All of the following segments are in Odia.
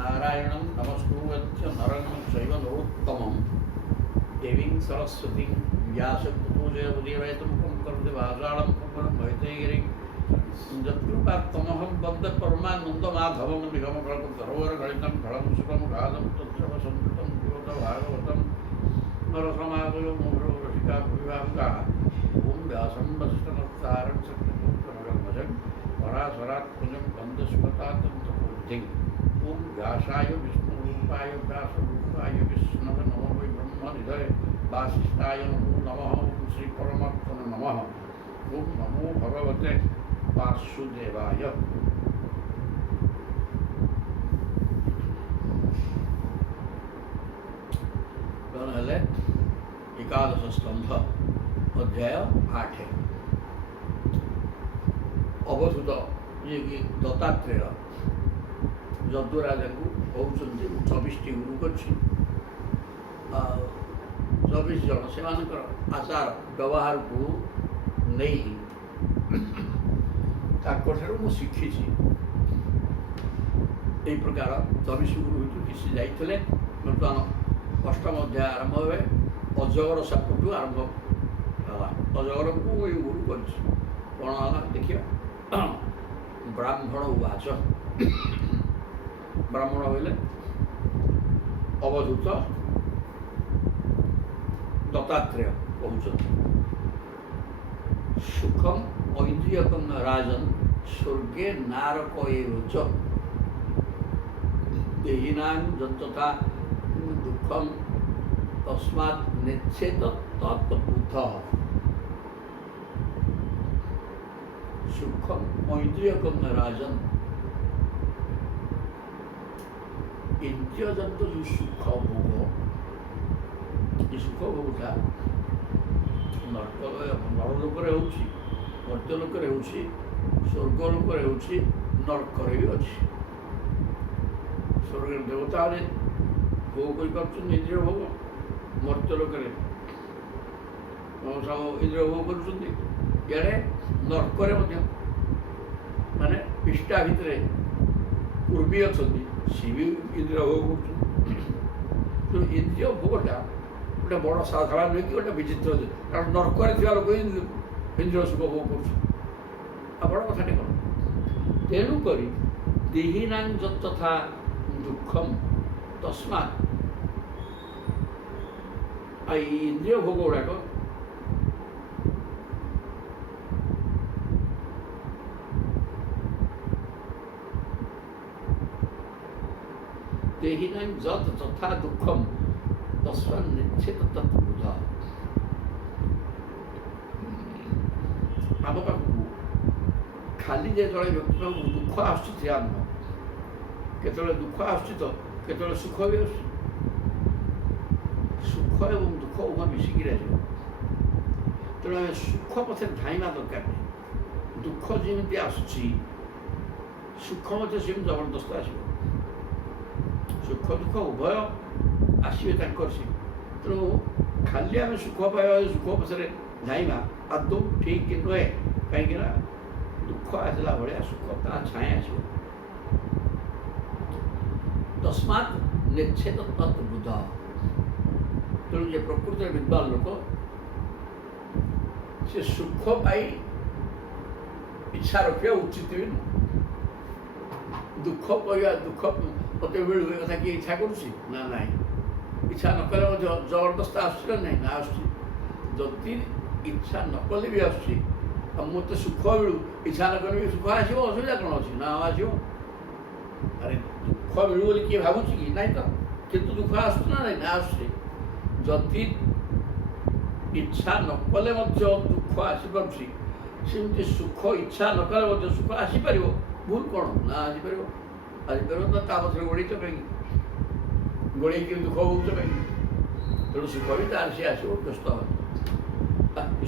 नारायणं नमस्कुर्वत्य नरं चैव नरोत्तमं देवीं सरस्वतीं व्यासपूजयमुदीरयतमुखं करोति वाचालं कुम्भं मैत्रेयगिरिं यत्कृपात्तमहं वन्दे परमानन्दमाधवं निगमकल्पं सरोवरगणितं फलं सुखं गादं तत्सवसंस्कृतं भागवतं नरसमागयो मुहुरो रसिका भूविभावुकाः ॐ व्यासं वसिष्ठनप्तारं सत्यपुत्रमगर्भजं पराशरात्मजं वन्दे सुगतातन्तपूर्तिम् ॐ व्यासाय विष्णुरूपाय व्यासरूपाय विष्णवे नमो वै ब्रह्मनिधये वासिष्ठाय नमो नमः ॐ श्रीपरमात्मने नमः ॐ नमो भगवते वासुदेवाय। ହେଲେ ଏକାଦଶ ସ୍କନ୍ଧ ଅଧ୍ୟାୟ 8 ଅବଧୂତ ଯିଏକି ଦତ୍ତାତ୍ରେୟ ଯଦୁରାଜାଙ୍କୁ କହୁଛନ୍ତି 24ଟି ଗୁରୁ କରିଛି ଆଉ 24 ଜଣ ସେମାନଙ୍କର ଆଚାର ବ୍ୟବହାରକୁ ନେଇ ତାଙ୍କଠାରୁ ମୁଁ ଶିଖିଛି। ଏହି ପ୍ରକାର 24 ଗୁରୁ ଭିତରୁ କିଛି ଯାଇଥିଲେ। ବର୍ତ୍ତମାନ ଅଷ୍ଟମ ଅଧ୍ୟାୟ ଆରମ୍ଭ ହେବେ। ଅଜଗର ସାପଠୁ ଆରମ୍ଭ ହେଲା। ଅଜଗରଙ୍କୁ ଏଇ ଗୁରୁ କରିଛି। କ'ଣ ହେଲା ଦେଖିବା। ବ୍ରାହ୍ମଣ ଉବାଚ, ବ୍ରାହ୍ମଣ ବୋଇଲେ ଅବଧୂତ ଦତ୍ତାତ୍ରେୟ କହୁଛନ୍ତି, ସୁଖମ ଐନ୍ଦ୍ରିୟକଂ ରାଜନ୍ ସ୍ୱର୍ଗେ ନାରକ ଏବ ଚ ଦେହିନାଂ ଯତଥା ଦୁଃଖଂ ତସ୍ମାତ୍ ନେଚ୍ଛେତ ତତ୍ ବୁଧଃ। ସୁଖମ ଐନ୍ଦ୍ରିୟକଂ ରାଜନ୍, ଇନ୍ଦ୍ରିୟଜନ୍ତ ଯେଉଁ ସୁଖ ଭୋଗ, ଏ ସୁଖ ଭୋଗଟା ନରଲୋକରେ ହେଉଛି, ମର୍ତ୍ତ୍ୟଲୋକରେ ହେଉଛି, ସ୍ୱର୍ଗଲୋକରେ ହେଉଛି, ନରକରେ ବି ଅଛି। ସ୍ୱର୍ଗରେ ଦେବତାମାନେ ଭୋଗ କରିପାରୁଛନ୍ତି ଇନ୍ଦ୍ରିୟ ଭୋଗ, ମର୍ତ୍ତ୍ୟଲୋକରେ ସବୁ ଇନ୍ଦ୍ରିୟ ଭୋଗ କରୁଛନ୍ତି। ଇଆଡ଼େ ନର୍କରେ ମଧ୍ୟ ମାନେ ପିଷ୍ଟା ଭିତରେ କୁର୍ମୀ ଅଛନ୍ତି, ସିଏ ବି ଇନ୍ଦ୍ରିୟ ଭୋଗ କରୁଛନ୍ତି। ତେଣୁ ଇନ୍ଦ୍ରିୟ ଭୋଗଟା ଗୋଟେ ବଡ଼ ସାଧାରଣ ନୁହେଁ କି ଗୋଟେ ବିଚିତ୍ର, କାରଣ ନର୍କରେ ଥିବା ଲୋକ ଇନ୍ଦ୍ରିୟ ସୁଖ ଭୋଗ କରୁଛନ୍ତି। ଆଉ ବଡ଼ କଥାଟି କ'ଣ? ତେଣୁକରି ଦେହିନାଂ ଯତଥା ଦୁଃଖମ ତସ୍ମାତ୍, ଆଉ ଏଇ ଇନ୍ଦ୍ରିୟ ଭୋଗ ଗୁଡ଼ାକ ଦେହିନାଂ ଯତ୍ ତଥା ଦୁଃଖମ ତସ୍ମାତ୍ ନେଚ୍ଛେତ ତତ୍ ବୁଧଃ। ଆମ ପାଖକୁ ଖାଲି ଯେତେବେଳେ ବ୍ୟକ୍ତି ପାଖକୁ ଦୁଃଖ ଆସୁଛି ସେଆ ନୁହଁ। କେତେବେଳେ ଦୁଃଖ ଆସୁଛି ତ କେତେବେଳେ ସୁଖ ବି ଆସୁଛି। ସୁଖ ଏବଂ ଦୁଃଖ ଉଭୟ ମିଶିକିରି ଆସିବ। ତେଣୁ ଆମେ ସୁଖ ପଛରେ ଧାଇଁବା ଦରକାର ନାହିଁ। ଦୁଃଖ ଯେମିତି ଆସୁଛି ସୁଖ ମଧ୍ୟ ସେମିତି ଜବରଦସ୍ତ ଆସିବ। ସୁଖ ଦୁଃଖ ଉଭୟ ଆସିବେ ତାଙ୍କର ସେ। ତେଣୁ ଖାଲି ଆମେ ସୁଖ ପାଇବା, ସୁଖ ପଛରେ ଧାଇଁବା ଆଦୌ ଠିକ୍ ନୁହେଁ। କାହିଁକିନା ଦୁଃଖ ଆସିଲା ଭଳିଆ ସୁଖ ତା ଛାଏଁ ଆସିବ। ତସ୍ମାତ୍ ନେଚ୍ଛେତ ତତ୍ ବୁଧଃ। ତେଣୁ ଯେ ପ୍ରକୃତରେ ବିଦ୍ୱାନ ଲୋକ ସେ ସୁଖ ପାଇ ଇଚ୍ଛା ରଖିବା ଉଚିତ ବି ନୁହେଁ। ଦୁଃଖ କରିବା, ଦୁଃଖ ମୋତେ ମିଳୁ ଏ କଥା କିଏ ଇଚ୍ଛା କରୁଛି ନା ନାହିଁ? ଇଚ୍ଛା ନ କଲେ ମଧ୍ୟ ଜବରଦସ୍ତ ଆସୁଛି ନା ନାହିଁ? ନା ଆସୁଛି। ଯଦି ଇଚ୍ଛା ନ କଲେ ବି ଆସୁଛି। ଆଉ ମୋତେ ସୁଖ ମିଳୁ, ଇଚ୍ଛା ନ କଲେ ବି ସୁଖ ଆସିବ, ଅସୁବିଧା କ'ଣ ଅଛି? ନା ଆସିବ। ଆରେ ଦୁଃଖ ମିଳୁ ବୋଲି କିଏ ଭାବୁଛି କି? ନାହିଁ ତ। କିନ୍ତୁ ଦୁଃଖ ଆସୁଛି ନା ନାହିଁ? ନା ଆସୁଛି। ଯଦି ଇଚ୍ଛା ନ କଲେ ମଧ୍ୟ ଦୁଃଖ ଆସିପାରୁଛି, ସେମିତି ସୁଖ ଇଚ୍ଛା ନ କଲେ ମଧ୍ୟ ସୁଖ ଆସିପାରିବ। ଭୁଲ କ'ଣ? ନା ଆସିପାରିବ। ଆସିପାରିବ ତ ତା ପଛରେ ଗୋଡ଼େଇଛ କାହିଁକି? ଗୋଡ଼େଇକି ଦୁଃଖ ହେଉଛ କାହିଁକି? ତେଣୁ ସୁଖ ବି ତାର ସିଏ ଆସିବ, ବ୍ୟସ୍ତ ହେବ।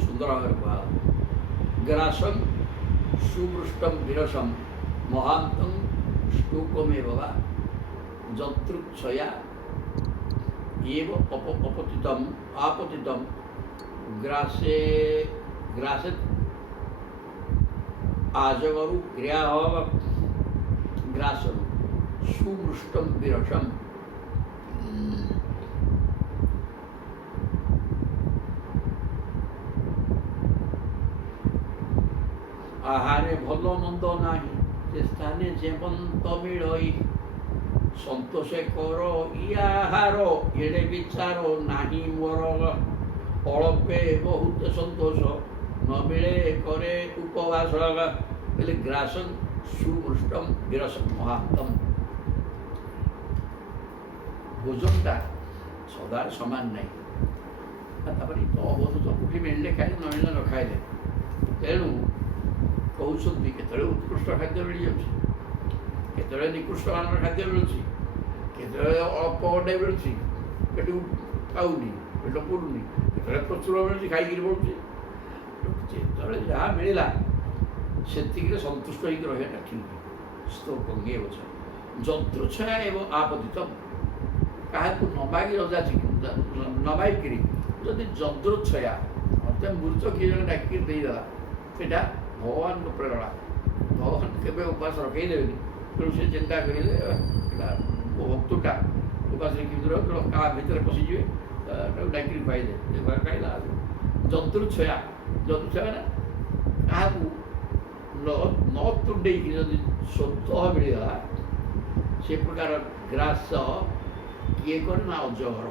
ସୁନ୍ଦର ଭାବରେ କୁହାହେଲା, ଗ୍ରାସଂ ସୁବୃଷ୍ଟଂ ବିରସଂ ମହାନ୍ତଂ ଶ୍ଲୋକମେବ ବା ଯତୃଚ୍ଛୟା ଏବ ଅପତିତଂ ଆପତିତଂ ଗ୍ରାସେ ଆଜଗରୁ କ୍ରିୟା ଗ୍ରାସରୁ ସୁମୃଷ୍ଟಂ ବିରସମ୍। ଆହାରେ ଭଲ ମନ୍ଦ ନାହିଁ, ସେ ସ୍ଥାନେ ଯେମନ୍ତ ମିଳଇ। ସନ୍ତୋଷେ କର ଇଆହାର, ଏଡ଼େ ବିଚାର ନାହିଁ ମୋର। ଅଳପେ ବହୁତ ସନ୍ତୋଷ, ନ ମିଳେ କରେ ଉପବାସ। ବୋଲେ ଗ୍ରାସଂ ସୁମୃଷ୍ଟମ୍ ବିରସମ୍ ମହାନ୍ତମ। ଭୋଜନଟା ସଦାରେ ସମାନ ନାହିଁ। ତାପରେ ଅବୋଧ କୋଉଠି ମିଳିଲେ ଖାଇଲେ, ନ ମିଳିଲେ ନ ଖାଇଲେ। ତେଣୁ କହୁଛନ୍ତି କେତେବେଳେ ଉତ୍କୃଷ୍ଟ ଖାଦ୍ୟ ମିଳିଯାଉଛି, କେତେବେଳେ ନିକୃଷ୍ଟମାନର ଖାଦ୍ୟ ମିଳୁଛି, କେତେବେଳେ ଅଳ୍ପ ଅଣ୍ଡେ ମିଳୁଛି, ପେଟକୁ ପାଉନି, ପେଟ ପୁରୁନି, କେତେବେଳେ ପ୍ରଚୁର ମିଳୁଛି, ଖାଇକିରି ପଡ଼ୁଛି। ଯେତେବେଳେ ଯାହା ମିଳିଲା ସେତିକିରେ ସନ୍ତୁଷ୍ଟ ହେଇକି ରହିବାଟା ଠିକ୍। ସ୍ତୋକଙ୍ଗେ ଗଛ ଯଦୃଚ୍ଛୟା ଏବଂ ଆପତିତ। କାହାକୁ ନମାଗି ରଜାଛି ନମାଗିକିରି ଯଦି ଯଦୃଚ୍ଛୟା ମତେ ମୃତ କିଏ ଜଣେ ଡାକିକି ଦେଇଦେଲା, ସେଇଟା ଭଗବାନଙ୍କ ପ୍ରେରଣା। ଭଗବାନ କେବେ ଉପାସ ରଖେଇଦେବେନି। ତେଣୁ ସେ ଚିନ୍ତା କରିଲେ ଭକ୍ତଟା ଉପାସରେ କେମିତି ରହିବ, କାହା ଭିତରେ ପଶିଯିବେ, ତାକୁ ଡାକିକି ପାଇଦେବେ। ଖାଇଲା ଯଦୃଚ୍ଛୟା, ଯଦୃଚ୍ଛୟା ନା କାହାକୁ ନ ତୁଣ୍ଡେଇକି ଯଦି ସ୍ୱତଃ ମିଳିଗଲା, ସେ ପ୍ରକାର ଗ୍ରାସ କିଏ କରେ ନା ଅଜଗର।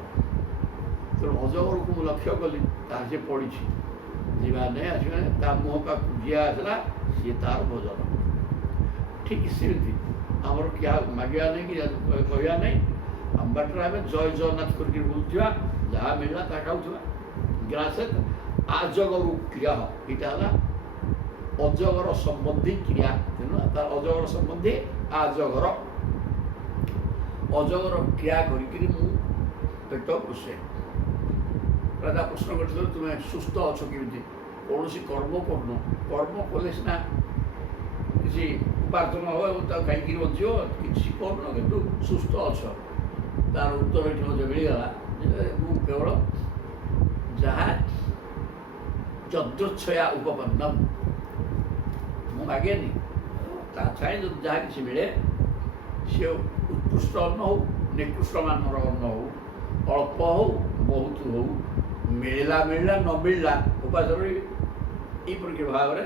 ତେଣୁ ଅଜଗରକୁ ମୁଁ ଲକ୍ଷ୍ୟ କଲି, ତାହା ସେ ପଡ଼ିଛି, ଯିବା ନାହିଁ ଆସିବା ନାହିଁ। ତା ମୁହଁ ପାଖକୁ ଯିଏ ଆସିଲା ସିଏ ତାର ଭୋଜନ। ଠିକ୍ ସେମିତି ଆମର କିଏ ମାଗିବା ନାହିଁ କି କହିବା ନାହିଁ। ଆମ ବାଟରେ ଆମେ ଜୟ ଜଗନ୍ନାଥ କରିକି ବୁଲୁଥିବା, ଯାହା ମିଳିଲା ତାହା ଖାଉଥିବା। ଗ୍ରାସ ଆଜଗରୁ କ୍ରିୟା, ଏଇଟା ହେଲା ଅଜଗର ସମ୍ବନ୍ଧୀ କ୍ରିୟା। ତେଣୁ ତାର ଅଜଗର ସମ୍ବନ୍ଧୀ ଆଜଗର। ଅଜଗର କ୍ରିୟା କରିକିରି ମୁଁ ପେଟ ପୋଷେ। ରାଜା ପ୍ରଶ୍ନ କରିଥିଲେ, ତୁମେ ସୁସ୍ଥ ଅଛ କେମିତି? କୌଣସି କର୍ମ କରୁନ, କର୍ମ କଲେ ସିନା କିଛି ଉପାର୍ଜନ ହେବ ଏବଂ ତାକୁ ଖାଇକିରି ବଞ୍ଚିବ। କିଛି କରୁନ କିନ୍ତୁ ସୁସ୍ଥ ଅଛ। ତାର ଉତ୍ତର ଏଠି ମଧ୍ୟ ମିଳିଗଲା ଯେ ମୁଁ କେବଳ ଯାହା ଯଦୃଚ୍ଛୟା ଉପପନ୍ନମ, ମୁଁ ମାଗେନି। ତା ଛାଏ ଯଦି ଯାହା କିଛି ମିଳେ, ସେ ଉତ୍କୃଷ୍ଟ ଅନ୍ନ ହଉ, ନିକୃଷ୍ଟ ମାନର ଅନ୍ନ ହଉ, ଅଳ୍ପ ହଉ, ବହୁତ ହଉ, ମିଳିଲା ମିଳିଲା, ନ ମିଳିଲା ଉପାସ ରହିବି। ଏଇପରି ଭାବରେ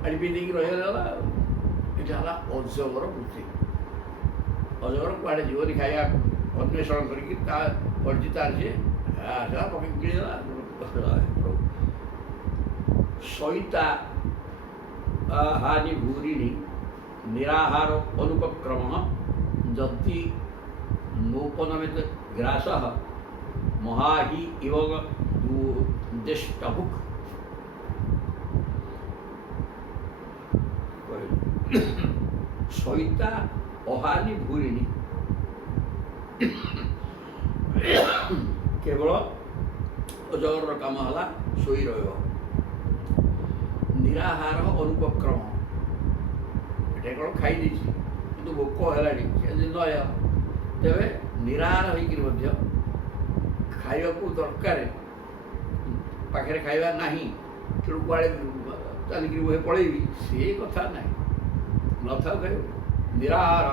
ପାଣି ପିଇ ଦେଇକି ରହିଗଲା। ଏଇଟା ହେଲା ଅଜଗର ବୃତ୍ତି। ଅଜଗର କୁଆଡ଼େ ଯିବନି, ଖାଇବା ଅନ୍ୱେଷଣ କରିକି ତା ପଡ଼ିଛି ତାର ସିଏ ଆସିଲା ପକେଇକି ମିଳିଗଲା। ସଇତା ହାନି ଭୂରିଣୀ ନିରାହାର ଅନୁପକ୍ରମ, ଯଦି ନୂପନମିତ ଗ୍ରାସ ମହାହି ଇବ ଦେଷ୍ଟଭୁକ୍। ସଇତା ଅହାନି ଭୂରିଣୀ, କେବଳ ଅଜଗରର କାମ ହେଲା ଶୋଇ ରହିବ। ନିରାହାର ଅନୁପକ୍ରମ, ଏଟା କ'ଣ ଖାଇ ଦେଇଛି କିନ୍ତୁ ଭୋକ ହେଲାଣି, ସେ ଯଦି ନ ହେବ ତେବେ ନିରାହାର ହେଇକିରି ମଧ୍ୟ ଖାଇବାକୁ ଦରକାର, ପାଖରେ ଖାଇବା ନାହିଁ, ତେଣୁ କୁଆଡ଼େ ଚାଲିକିରି ବହେ ପଳେଇବି, ସେ କଥା ନାହିଁ। ନଥାଉ ଖାଇବ। ନିରାହାର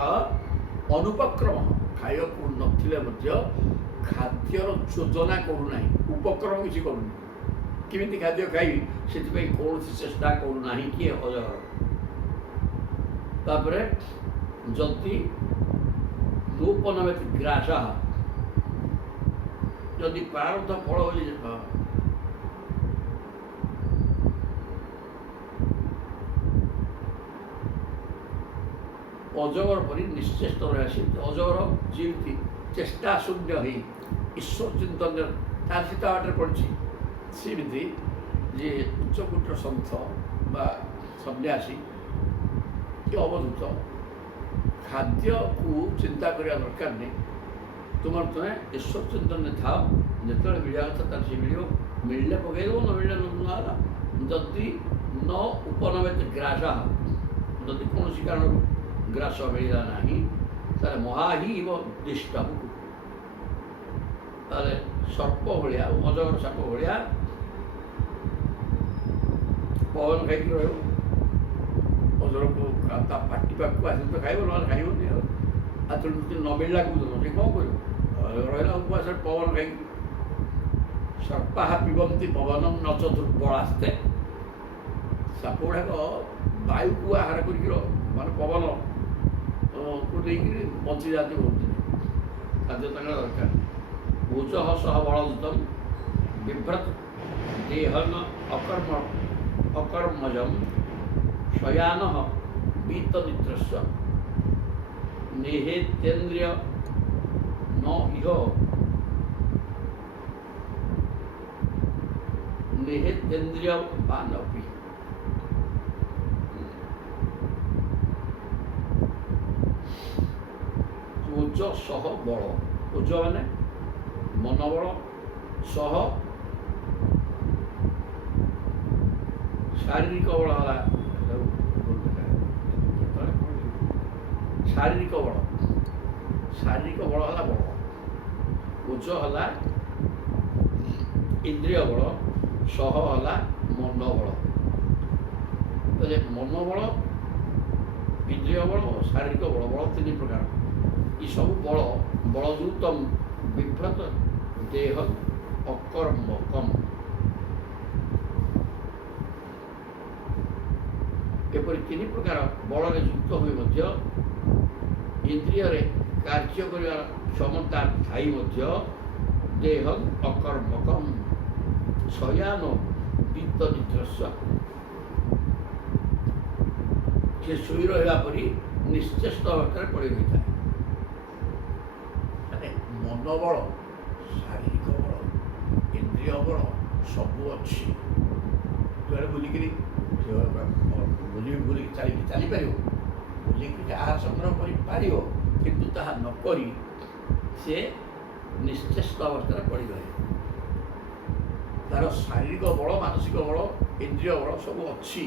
ଅନୁପକ୍ରମ, ଖାଇବାକୁ ନଥିଲେ ମଧ୍ୟ ଖାଦ୍ୟର ଯୋଜନା କରୁନାହିଁ, ଉପକ୍ରମ କିଛି କରୁନି। କେମିତି ଖାଦ୍ୟ ଖାଇବି ସେଥିପାଇଁ କୌଣସି ଚେଷ୍ଟା କରୁନାହିଁ କିଏ? ଅଜଗର। ତାପରେ ଯଦି ନୂପନମିତ ଗ୍ରାସ, ଯଦି ପ୍ରାରବ୍ଧ ଫଳ ହଉଛି ଅଜଗର ପରି ନିଶ୍ଚେଷ୍ଟ ରହେ। ସେମିତି ଅଜଗର ଯେମିତି ଚେଷ୍ଟା ଶୂନ୍ୟ ହେଇ ଈଶ୍ୱର ଚିନ୍ତନ ତାର ସୀତା ବାଟରେ ପଡ଼ିଛି, ସେମିତି ଯେ ଉଚ୍ଚକୋଟୀର ସନ୍ଥ ବା ସନ୍ନ୍ୟାସୀ କି ଅବଧୂତ ଖାଦ୍ୟକୁ ଚିନ୍ତା କରିବା ଦରକାର ନାହିଁ। ତୁମର ତୁମେ ଈଶ୍ୱର ଚିନ୍ତନରେ ଥାଅ, ଯେତେବେଳେ ମିଳିବା କଥା ତାର ସେ ମିଳିବ। ମିଳିଲେ ପକାଇଦେବ, ନ ମିଳିଲେ ନ ହେଲା। ଯଦି ନ ଉପନମିତ ଗ୍ରାସ, ଯଦି କୌଣସି କାରଣରୁ ଗ୍ରାସ ମିଳିଲା ନାହିଁ, ତାହେଲେ ମହାହି ଇବ ଦିଷ୍ଟଭୁକ୍, ତାହେଲେ ସର୍ପ ଭଳିଆ, ଅଜଗର ସାପ ଭଳିଆ ପବନ ଖାଇକି ରହିବ। ଅଜଗରକୁ ତା ପାଟି ପାଖକୁ ଆସିଲେ ତ ଖାଇବ, ନହେଲେ ଖାଇବନି ଆଉ। ଆଉ ତେଣୁ ଯଦି ନ ମିଳିଲା କୋଉଦିନ ସେ କ'ଣ କରିବ? ରହିଲା ଉପବାସରେ ପବନ ଖାଇକି। ସର୍ପାହା ପିବନ୍ତି ପବନଂ ନ ଚତୁର୍ବଳାସ୍ତେ। ସାପ ଗୁଡ଼ାକ ବାୟୁକୁ ଆହାର କରିକି ମାନେ ପବନ କୁ ନେଇକିରି ବଞ୍ଚିଯାଆନ୍ତି ବହୁତ ଦିନ। ଖାଦ୍ୟ ତାଙ୍କର ଦରକାର। ଉଜଃ ସହ ବଳଦୂତଂ ବିଭ୍ରତ ଦେହନ ଅକର୍ମଜಂ ଶୟାନଃ ପୀତନିତ୍ରସ୍ୟ ନିହେତେନ୍ଦ୍ରିୟ ନ ଇହ ନିହେତେନ୍ଦ୍ରିୟ ବାନପି। ଓଜ ସହ ବଳ। ଓଜ ମାନେ ମନୋବଳ, ସହ ଶାରୀରିକ ବଳ ହେଲା ଶାରୀରିକ ବଳ। ଶାରୀରିକ ବଳ ହେଲା ବଳ। ଓଜ ହେଲା ଇନ୍ଦ୍ରିୟ ବଳ, ସହ ହେଲା ମନୋବଳ। ତାହେଲେ ମନୋବଳ, ଇନ୍ଦ୍ରିୟ ବଳ, ଶାରୀରିକ ବଳ, ବଳ ତିନି ପ୍ରକାର। ଏସବୁ ବଳ ବଳଯୁକ୍ତମ୍ ବିଭ୍ରତ ଦେହ ଅକର୍ମକମ୍। ଏପରି ତିନି ପ୍ରକାର ବଳରେ ଯୁକ୍ତ ହୋଇ ମଧ୍ୟ ଇନ୍ଦ୍ରିୟରେ କାର୍ଯ୍ୟ କରିବାର କ୍ଷମତା ଥାଇ ମଧ୍ୟ ଦେହ ଅକର୍ମକମ୍ ଶୟାନ ପୀତନିତ୍ରସ୍ୟ। ସେ ଶୋଇ ରହିବା ପରି ନିଶ୍ଚେଷ୍ଟ ଅବସ୍ଥାରେ ପଡ଼ି ରହିଥାଏ। ମନୋବଳ, ଶାରୀରିକ ବଳ, ଇନ୍ଦ୍ରିୟ ବଳ ସବୁ ଅଛି। ଯୁଆଡ଼େ ବୁଲିକିରି ବୁଲିକି ଚାଲିପାରିବ, ବୁଲିକି ଆହାର ସଂଗ୍ରହ କରିପାରିବ, କିନ୍ତୁ ତାହା ନ କରି ସେ ନିଶ୍ଚେଷ୍ଟ ଅବସ୍ଥାରେ ପଡ଼ି ରହେ। ତାର ଶାରୀରିକ ବଳ, ମାନସିକ ବଳ, ଇନ୍ଦ୍ରିୟ ବଳ ସବୁ ଅଛି।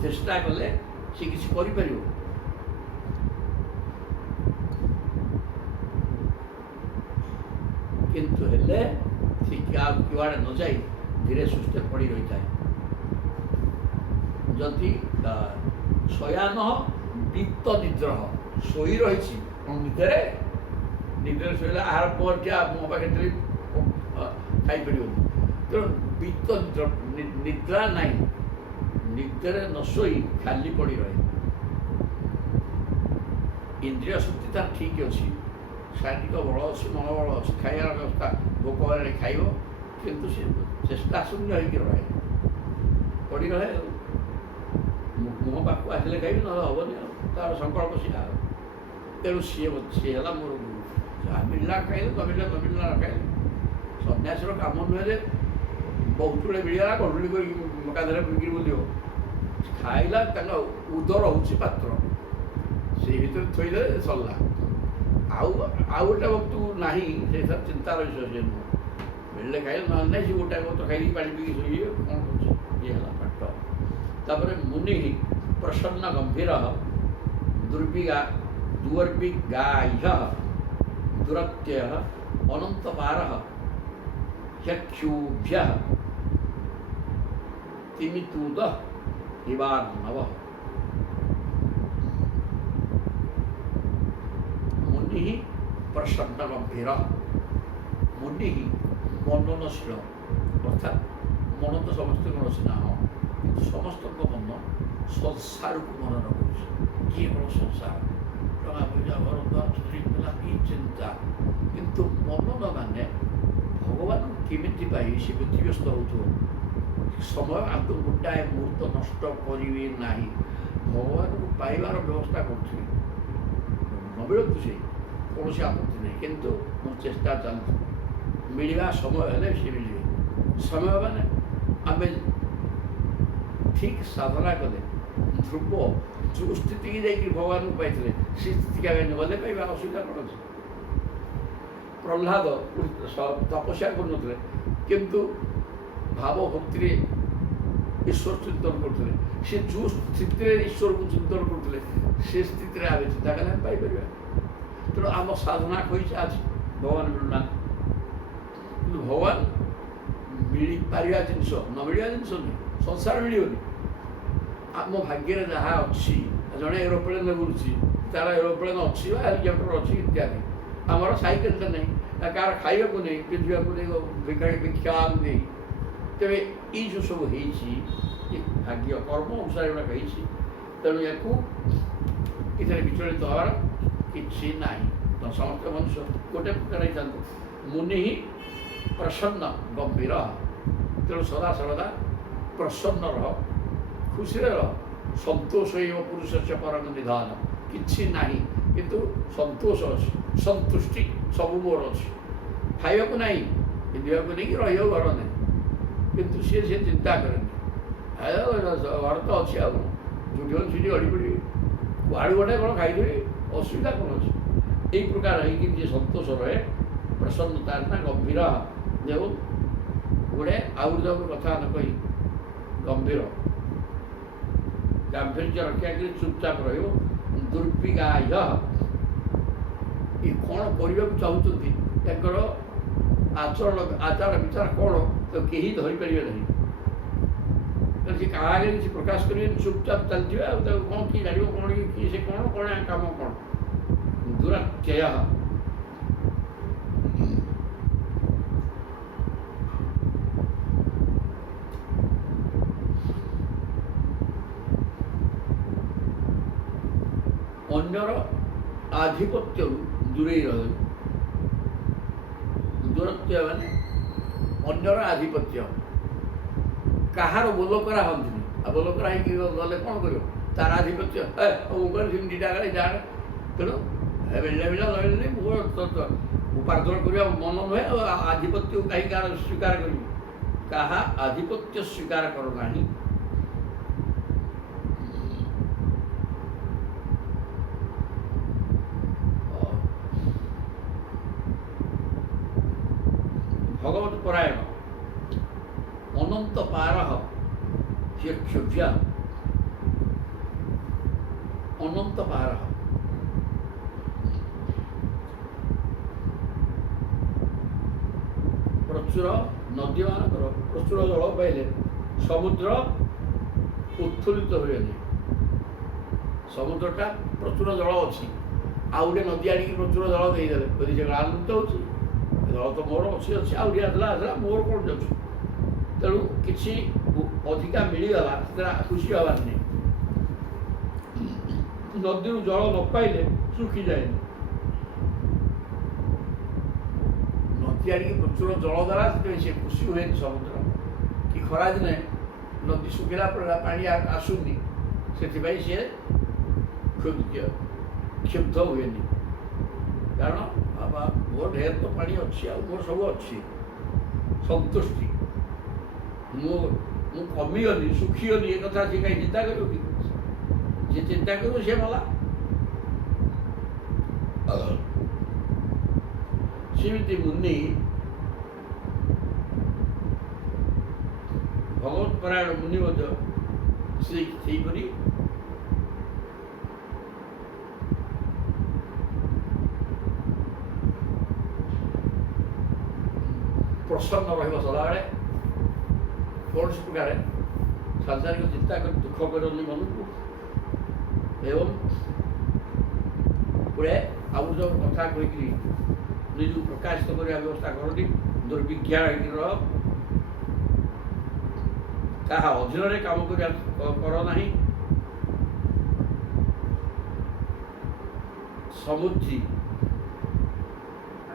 ଚେଷ୍ଟା କଲେ ସେ କିଛି କରିପାରିବ। କିନ୍ତୁ ହେଲେ ସେ କୁଆଡ଼େ ନ ଯାଇ ଧୀରେ ସୁସ୍ଥେ ପଡ଼ି ରହିଥାଏ। ଯଦି ଶୟାନ ବିତ୍ତ ନିଦ୍ରହ, ଶୋଇ ରହିଛି ନିଦ୍ରାରେ ଶୋଇଲା, ଆହାର ପରଠା ମୋ ପାଖରେ ଥିଲେ ଖାଇପାରିବନି। ତେଣୁ ବିତ୍ତ ନିଦ୍ରା ନାହିଁ, ନିଦ୍ରାରେ ନ ଶୋଇ ଖାଲି ପଡ଼ି ରହେ। ଇନ୍ଦ୍ରିୟ ଶକ୍ତି ତାର ଠିକ୍ ଅଛି, ଶାରୀରିକ ବଳ ଅଛି, ମନୋବଳ ଅଛି, ଖାଇବାର ବ୍ୟବସ୍ଥା, ଭୋକ ହେଲେ ଖାଇବ, କିନ୍ତୁ ସେ ଚେଷ୍ଟା ଶୂନ୍ୟ ହେଇକି ରହେ, ପଡ଼ି ରହେ। ମୁହଁ ପାଖକୁ ଆସିଲେ ଖାଇବି, ନହେଲେ ହେବନି ଆଉ, ତାର ସଂକଳ୍ପ ସିଏ। ତେଣୁ ସିଏ ହେଲା ମୋର ଗୁରୁ। ଯାହା ମିଳିଲା ଖାଇଲେ, ନ ମିଳିଲା ନ ଖାଇଲେ। ସନ୍ନ୍ୟାସୀର କାମ ନୁହେଁ ଯେ ବହୁତ ବେଳେ ମିଳିଗଲା ଗଣ୍ଡୁଳି କରିକି କାନ୍ଧରେ ବିକ୍ରି ବୁଲିବ। ଖାଇଲା, ତାଙ୍କ ଉଦର ହେଉଛି ପାତ୍ର, ସେଇ ଭିତରେ ଥୋଇଦେଲେ ସରିଲା। ଆଉ ଗୋଟେ ବକ୍ତୁ ନାହିଁ, ସେ ଚିନ୍ତାର ବିଷୟ ସେ ନୁହଁ। ମିଳିଲେ ଖାଇଲେ, ନହେଲେ ନାହିଁ, ସେ ଗୋଟାଏ ବକ୍ତ ଖାଇକି ପାଣି ପିଇକି ଶୋଇବେ। କ'ଣ କରୁଛି? ଇଏ ହେଲା ପାଠ। ତାପରେ ମୁନି ପ୍ରସନ୍ନ ଗମ୍ଭୀର ଦୁର୍ବିଗାହ୍ୟ ଦୁରତ୍ୟୟ ଅନନ୍ତପାର ଚକ୍ଷୁଭ୍ୟ ତିମିତୁଦ ଇବାର୍ଣ୍ଣବ। ମୁନି ପ୍ରସନ୍ନ ଗମ୍ଭୀର। ମୁନି ମନନଶୀଳ, ଅର୍ଥାତ୍ ମନ ତ ସମସ୍ତଙ୍କର ଅଛି ନା, ହଁ, କିନ୍ତୁ ସମସ୍ତଙ୍କ ମନ ସଂସାରକୁ ମନନ କରୁଛି। କେବଳ ସଂସାର, ଟଙ୍କା ପଇସା, ଘର ଦ୍ୱାର, ସ୍ତ୍ରୀ ପିଲା, କି ଚିନ୍ତା। କିନ୍ତୁ ମନନ ମାନେ ଭଗବାନଙ୍କୁ କେମିତି ପାଇ ସେ ବ୍ୟତିବ୍ୟସ୍ତ ହେଉଥିବ। ସମୟ ଆଦୌ ଗୋଟାଏ ମୁହୂର୍ତ୍ତ ନଷ୍ଟ କରିବେ ନାହିଁ, ଭଗବାନଙ୍କୁ ପାଇବାର ବ୍ୟବସ୍ଥା କରୁଥିବେ। ନ ମିଳନ୍ତୁ ସେ କୌଣସି ଆପତ୍ତି ନାହିଁ, କିନ୍ତୁ ମୋ ଚେଷ୍ଟା ଚାଲିଛି। ମିଳିବା ସମୟ ହେଲେ ସେ ମିଳିବେ। ସମୟ ମାନେ ଆମେ ଠିକ୍ ସାଧନା କଲେ ଧ୍ରୁବ ଯେଉଁ ସ୍ଥିତିକି ଯାଇକି ଭଗବାନଙ୍କୁ ପାଇଥିଲେ, ସେ ସ୍ଥିତିକି ଆମେ ଗଲେ ପାଇବା, ଅସୁବିଧା କ'ଣ ଅଛି? ପ୍ରହ୍ଲାଦ ତପସ୍ୟା କରୁନଥିଲେ, କିନ୍ତୁ ଭାବ ଭକ୍ତିରେ ଈଶ୍ୱର ଚିନ୍ତନ କରୁଥିଲେ। ସେ ଯେଉଁ ସ୍ଥିତିରେ ଈଶ୍ୱରକୁ ଚିନ୍ତନ କରୁଥିଲେ, ସେ ସ୍ଥିତିରେ ଆମେ ଚିନ୍ତା କଲେ ଆମେ ପାଇପାରିବା। ତେଣୁ ଆମ ସାଧନା କହିଛା ଅଛି, ଭଗବାନ ମିଳୁନାହାନ୍ତି। କିନ୍ତୁ ଭଗବାନ ମିଳିପାରିବା ଜିନିଷ, ନ ମିଳିବା ଜିନିଷ ନୁହେଁ। ସଂସାର ମିଳିବନି, ଆମ ଭାଗ୍ୟରେ ଯାହା ଅଛି ଜଣେ ଏରୋପ୍ଲେନ୍ରେ ବୁଲୁଛି, ତାର ଏରୋପ୍ଲେନ୍ ଅଛି ବା ହେଲିକପ୍ଟର ଅଛି ଇତ୍ୟାଦି। ଆମର ସାଇକେଲଟା ନାହିଁ, କାହାର ଖାଇବାକୁ ନେଇ, ପିନ୍ଧିବାକୁ ନେଇ, ଭିକ୍ଷା ନେଇ। ତେବେ ଏଇ ଯେଉଁ ସବୁ ହେଇଛି ଏ ଭାଗ୍ୟ କର୍ମ ଅନୁସାରେ ଏଗୁଡ଼ାକ ହେଇଛି। ତେଣୁ ୟାକୁ ଏଥିରେ ବିଚଳିତ ହେବାର କିଛି ନାହିଁ। ତ ସମସ୍ତ ମନୁଷ୍ୟ ଗୋଟେ ପ୍ରକାର ହେଇଥାନ୍ତୁ ମୁନି ହିଁ ପ୍ରସନ୍ନ ଗମ୍ଭୀର। ତେଣୁ ସଦା ସର୍ବଦା ପ୍ରସନ୍ନ ରହ, ଖୁସିରେ ରହ। ସନ୍ତୋଷ ଏବ ପୁରୁଷସ୍ୟ ପରମ ନିଧାନ। କିଛି ନାହିଁ କିନ୍ତୁ ସନ୍ତୋଷ ଅଛି, ସନ୍ତୁଷ୍ଟି ସବୁ ମୋର ଅଛି। ଖାଇବାକୁ ନାହିଁ, ପିନ୍ଧିବାକୁ ନେଇକି ରହିବାକୁ ଘର ନାହିଁ, କିନ୍ତୁ ସିଏ ଚିନ୍ତା କରେନି। ଘର ତ ଅଛି, ଆଉ ଯେଉଁଠି ଅଛି ସେଠି ଗଡ଼ି ପଡ଼ିବି, କୁଆଡ଼ୁ ଗୋଟେ କ'ଣ ଖାଇଦେବି, ଅସୁବିଧା କ'ଣ ଅଛି। এই প্রকার হয়েকি যে সন্তোষ রহে, প্রসন্নতার না গম্ভীর। এবং গোটে আউ গোটে কথা ନ କହି ଗମ୍ଭୀର ଗାମ୍ଭୀର୍ଯ୍ୟ ରକ୍ଷା କରି ଚୁପଚାପ ରହିବ। ଦୁର୍ବିଗାୟ ଏ କ'ଣ କରିବାକୁ ଚାହୁଁଛନ୍ତି, ତାଙ୍କର ଆଚାର ବିଚାର କ'ଣ, ତ କେହି ଧରିପାରିବେ ନାହିଁ। ସେ କାହା ଆଗରେ କିଛି ପ୍ରକାଶ କରିବେନି, ଚୁପଚାପ ଚାଲିଥିବେ। ଆଉ ତାକୁ କ'ଣ କିଏ ଜାଣିବ, କ'ଣ କିଏ ସେ କ'ଣ କ'ଣ କାମ କ'ଣ। ଦୁରାତ୍ୟୟ ଅନ୍ୟର ଆଧିପତ୍ୟରୁ ଦୂରେଇ ରହିବେ। ଦୂରତ୍ୟ ମାନେ ଅନ୍ୟର ଆଧିପତ୍ୟ, କାହାର ବୋଲ କରା ହଅନ୍ତିନି। ଆଉ ବୋଲ କରା ହେଇକି ଗଲେ କ'ଣ କରିବ, ତାର ଆଧିପତ୍ୟ ଦୁଇଟା ଗାଡ଼ି ଯାଆଡ଼େ। ତେଣୁ ବେଳିଲା ରହିଲେ ଉପାର୍ଜନ କରିବା ମନ ନୁହେଁ। ଆଉ ଆଧିପତ୍ୟକୁ କାହିଁକି କାହାର ସ୍ୱୀକାର କରିବି, କାହା ଆଧିପତ୍ୟ ସ୍ୱୀକାର କର ନାହିଁ। ভগবত পরায়ণ অনন্ত পারহ ক্ষোভ্য ଅନନ୍ତ ପାର। ପ୍ରଚୁର ନଦୀମାନଙ୍କର ପ୍ରଚୁର ଜଳ ପାଇଲେ ସମୁଦ୍ର ଉତ୍ଫୁଲ୍ଲିତ ହୁଏନି। ସମୁଦ୍ରଟା ପ୍ରଚୁର ଜଳ ଅଛି, ଆଉ ଗୋଟେ ନଦୀ ଆଣିକି ପ୍ରଚୁର ଜଳ ଦେଇଦେଲେ ଯଦି ସେ ଆନନ୍ଦିତ ହେଉଛି, ଜଳ ତ ମୋର ଅଛି, ଆହୁରି ଆସିଲା ମୋର କ'ଣ ଯାଉଛି। ତେଣୁ କିଛି ଅଧିକା ମିଳିଗଲା, ସେଥିରେ ଖୁସି ହେବାର ନାହିଁ। ନଦୀରୁ ଜଳ ନ ପାଇଲେ ଶୁଖିଯାଏନି। ନଦୀ ଆଣିକି ପ୍ରଚୁର ଜଳ ଦେଲା, ସେଥିପାଇଁ ସେ ଖୁସି ହୁଏନି ସମୁଦ୍ର। କି ଖରାଦିନେ ନଦୀ ଶୁଖିଲା ପରେ ପାଣି ଆସୁନି, ସେଥିପାଇଁ ସିଏ କ୍ଷୁବ୍ଧ ହୁଏନି। କାରଣ ମୋର ଢେର ତ ପାଣି ଅଛି, ଆଉ ମୋର ସବୁ ଅଛି, ସନ୍ତୁଷ୍ଟି। ମୁଁ କମିଗଲି, ଶୁଖିଗଲି, ଏ କଥା ସେ କାହିଁ ଚିନ୍ତା କରିବ କି? যে চিন্তা করবো সে বলা। ସେମିତି ମୁନି ଭଗବତ ପରାୟଣ ମୁନି ମଧ୍ୟ ସେହିପରି ପ୍ରସନ୍ନ ରହିବ ସଦାବେଳେ। କୌଣସି ପ୍ରକାର ସାଂସାରିକ ଚିନ୍ତା କରି ଦୁଃଖ କରନି ମନକୁ। ଏବଂ ଗୁଡ଼େ ଆଉ ଯେଉଁ କଥା କହିକିରି ନିଜକୁ ପ୍ରକାଶିତ କରିବା ବ୍ୟବସ୍ଥା କରନ୍ତି। ଦୁର୍ବିଜ୍ଞା ହେଇକି ରହ, କାହା ଅଧୀନରେ କାମ କରିବା କର ନାହିଁ। ସମୃଦ୍ଧି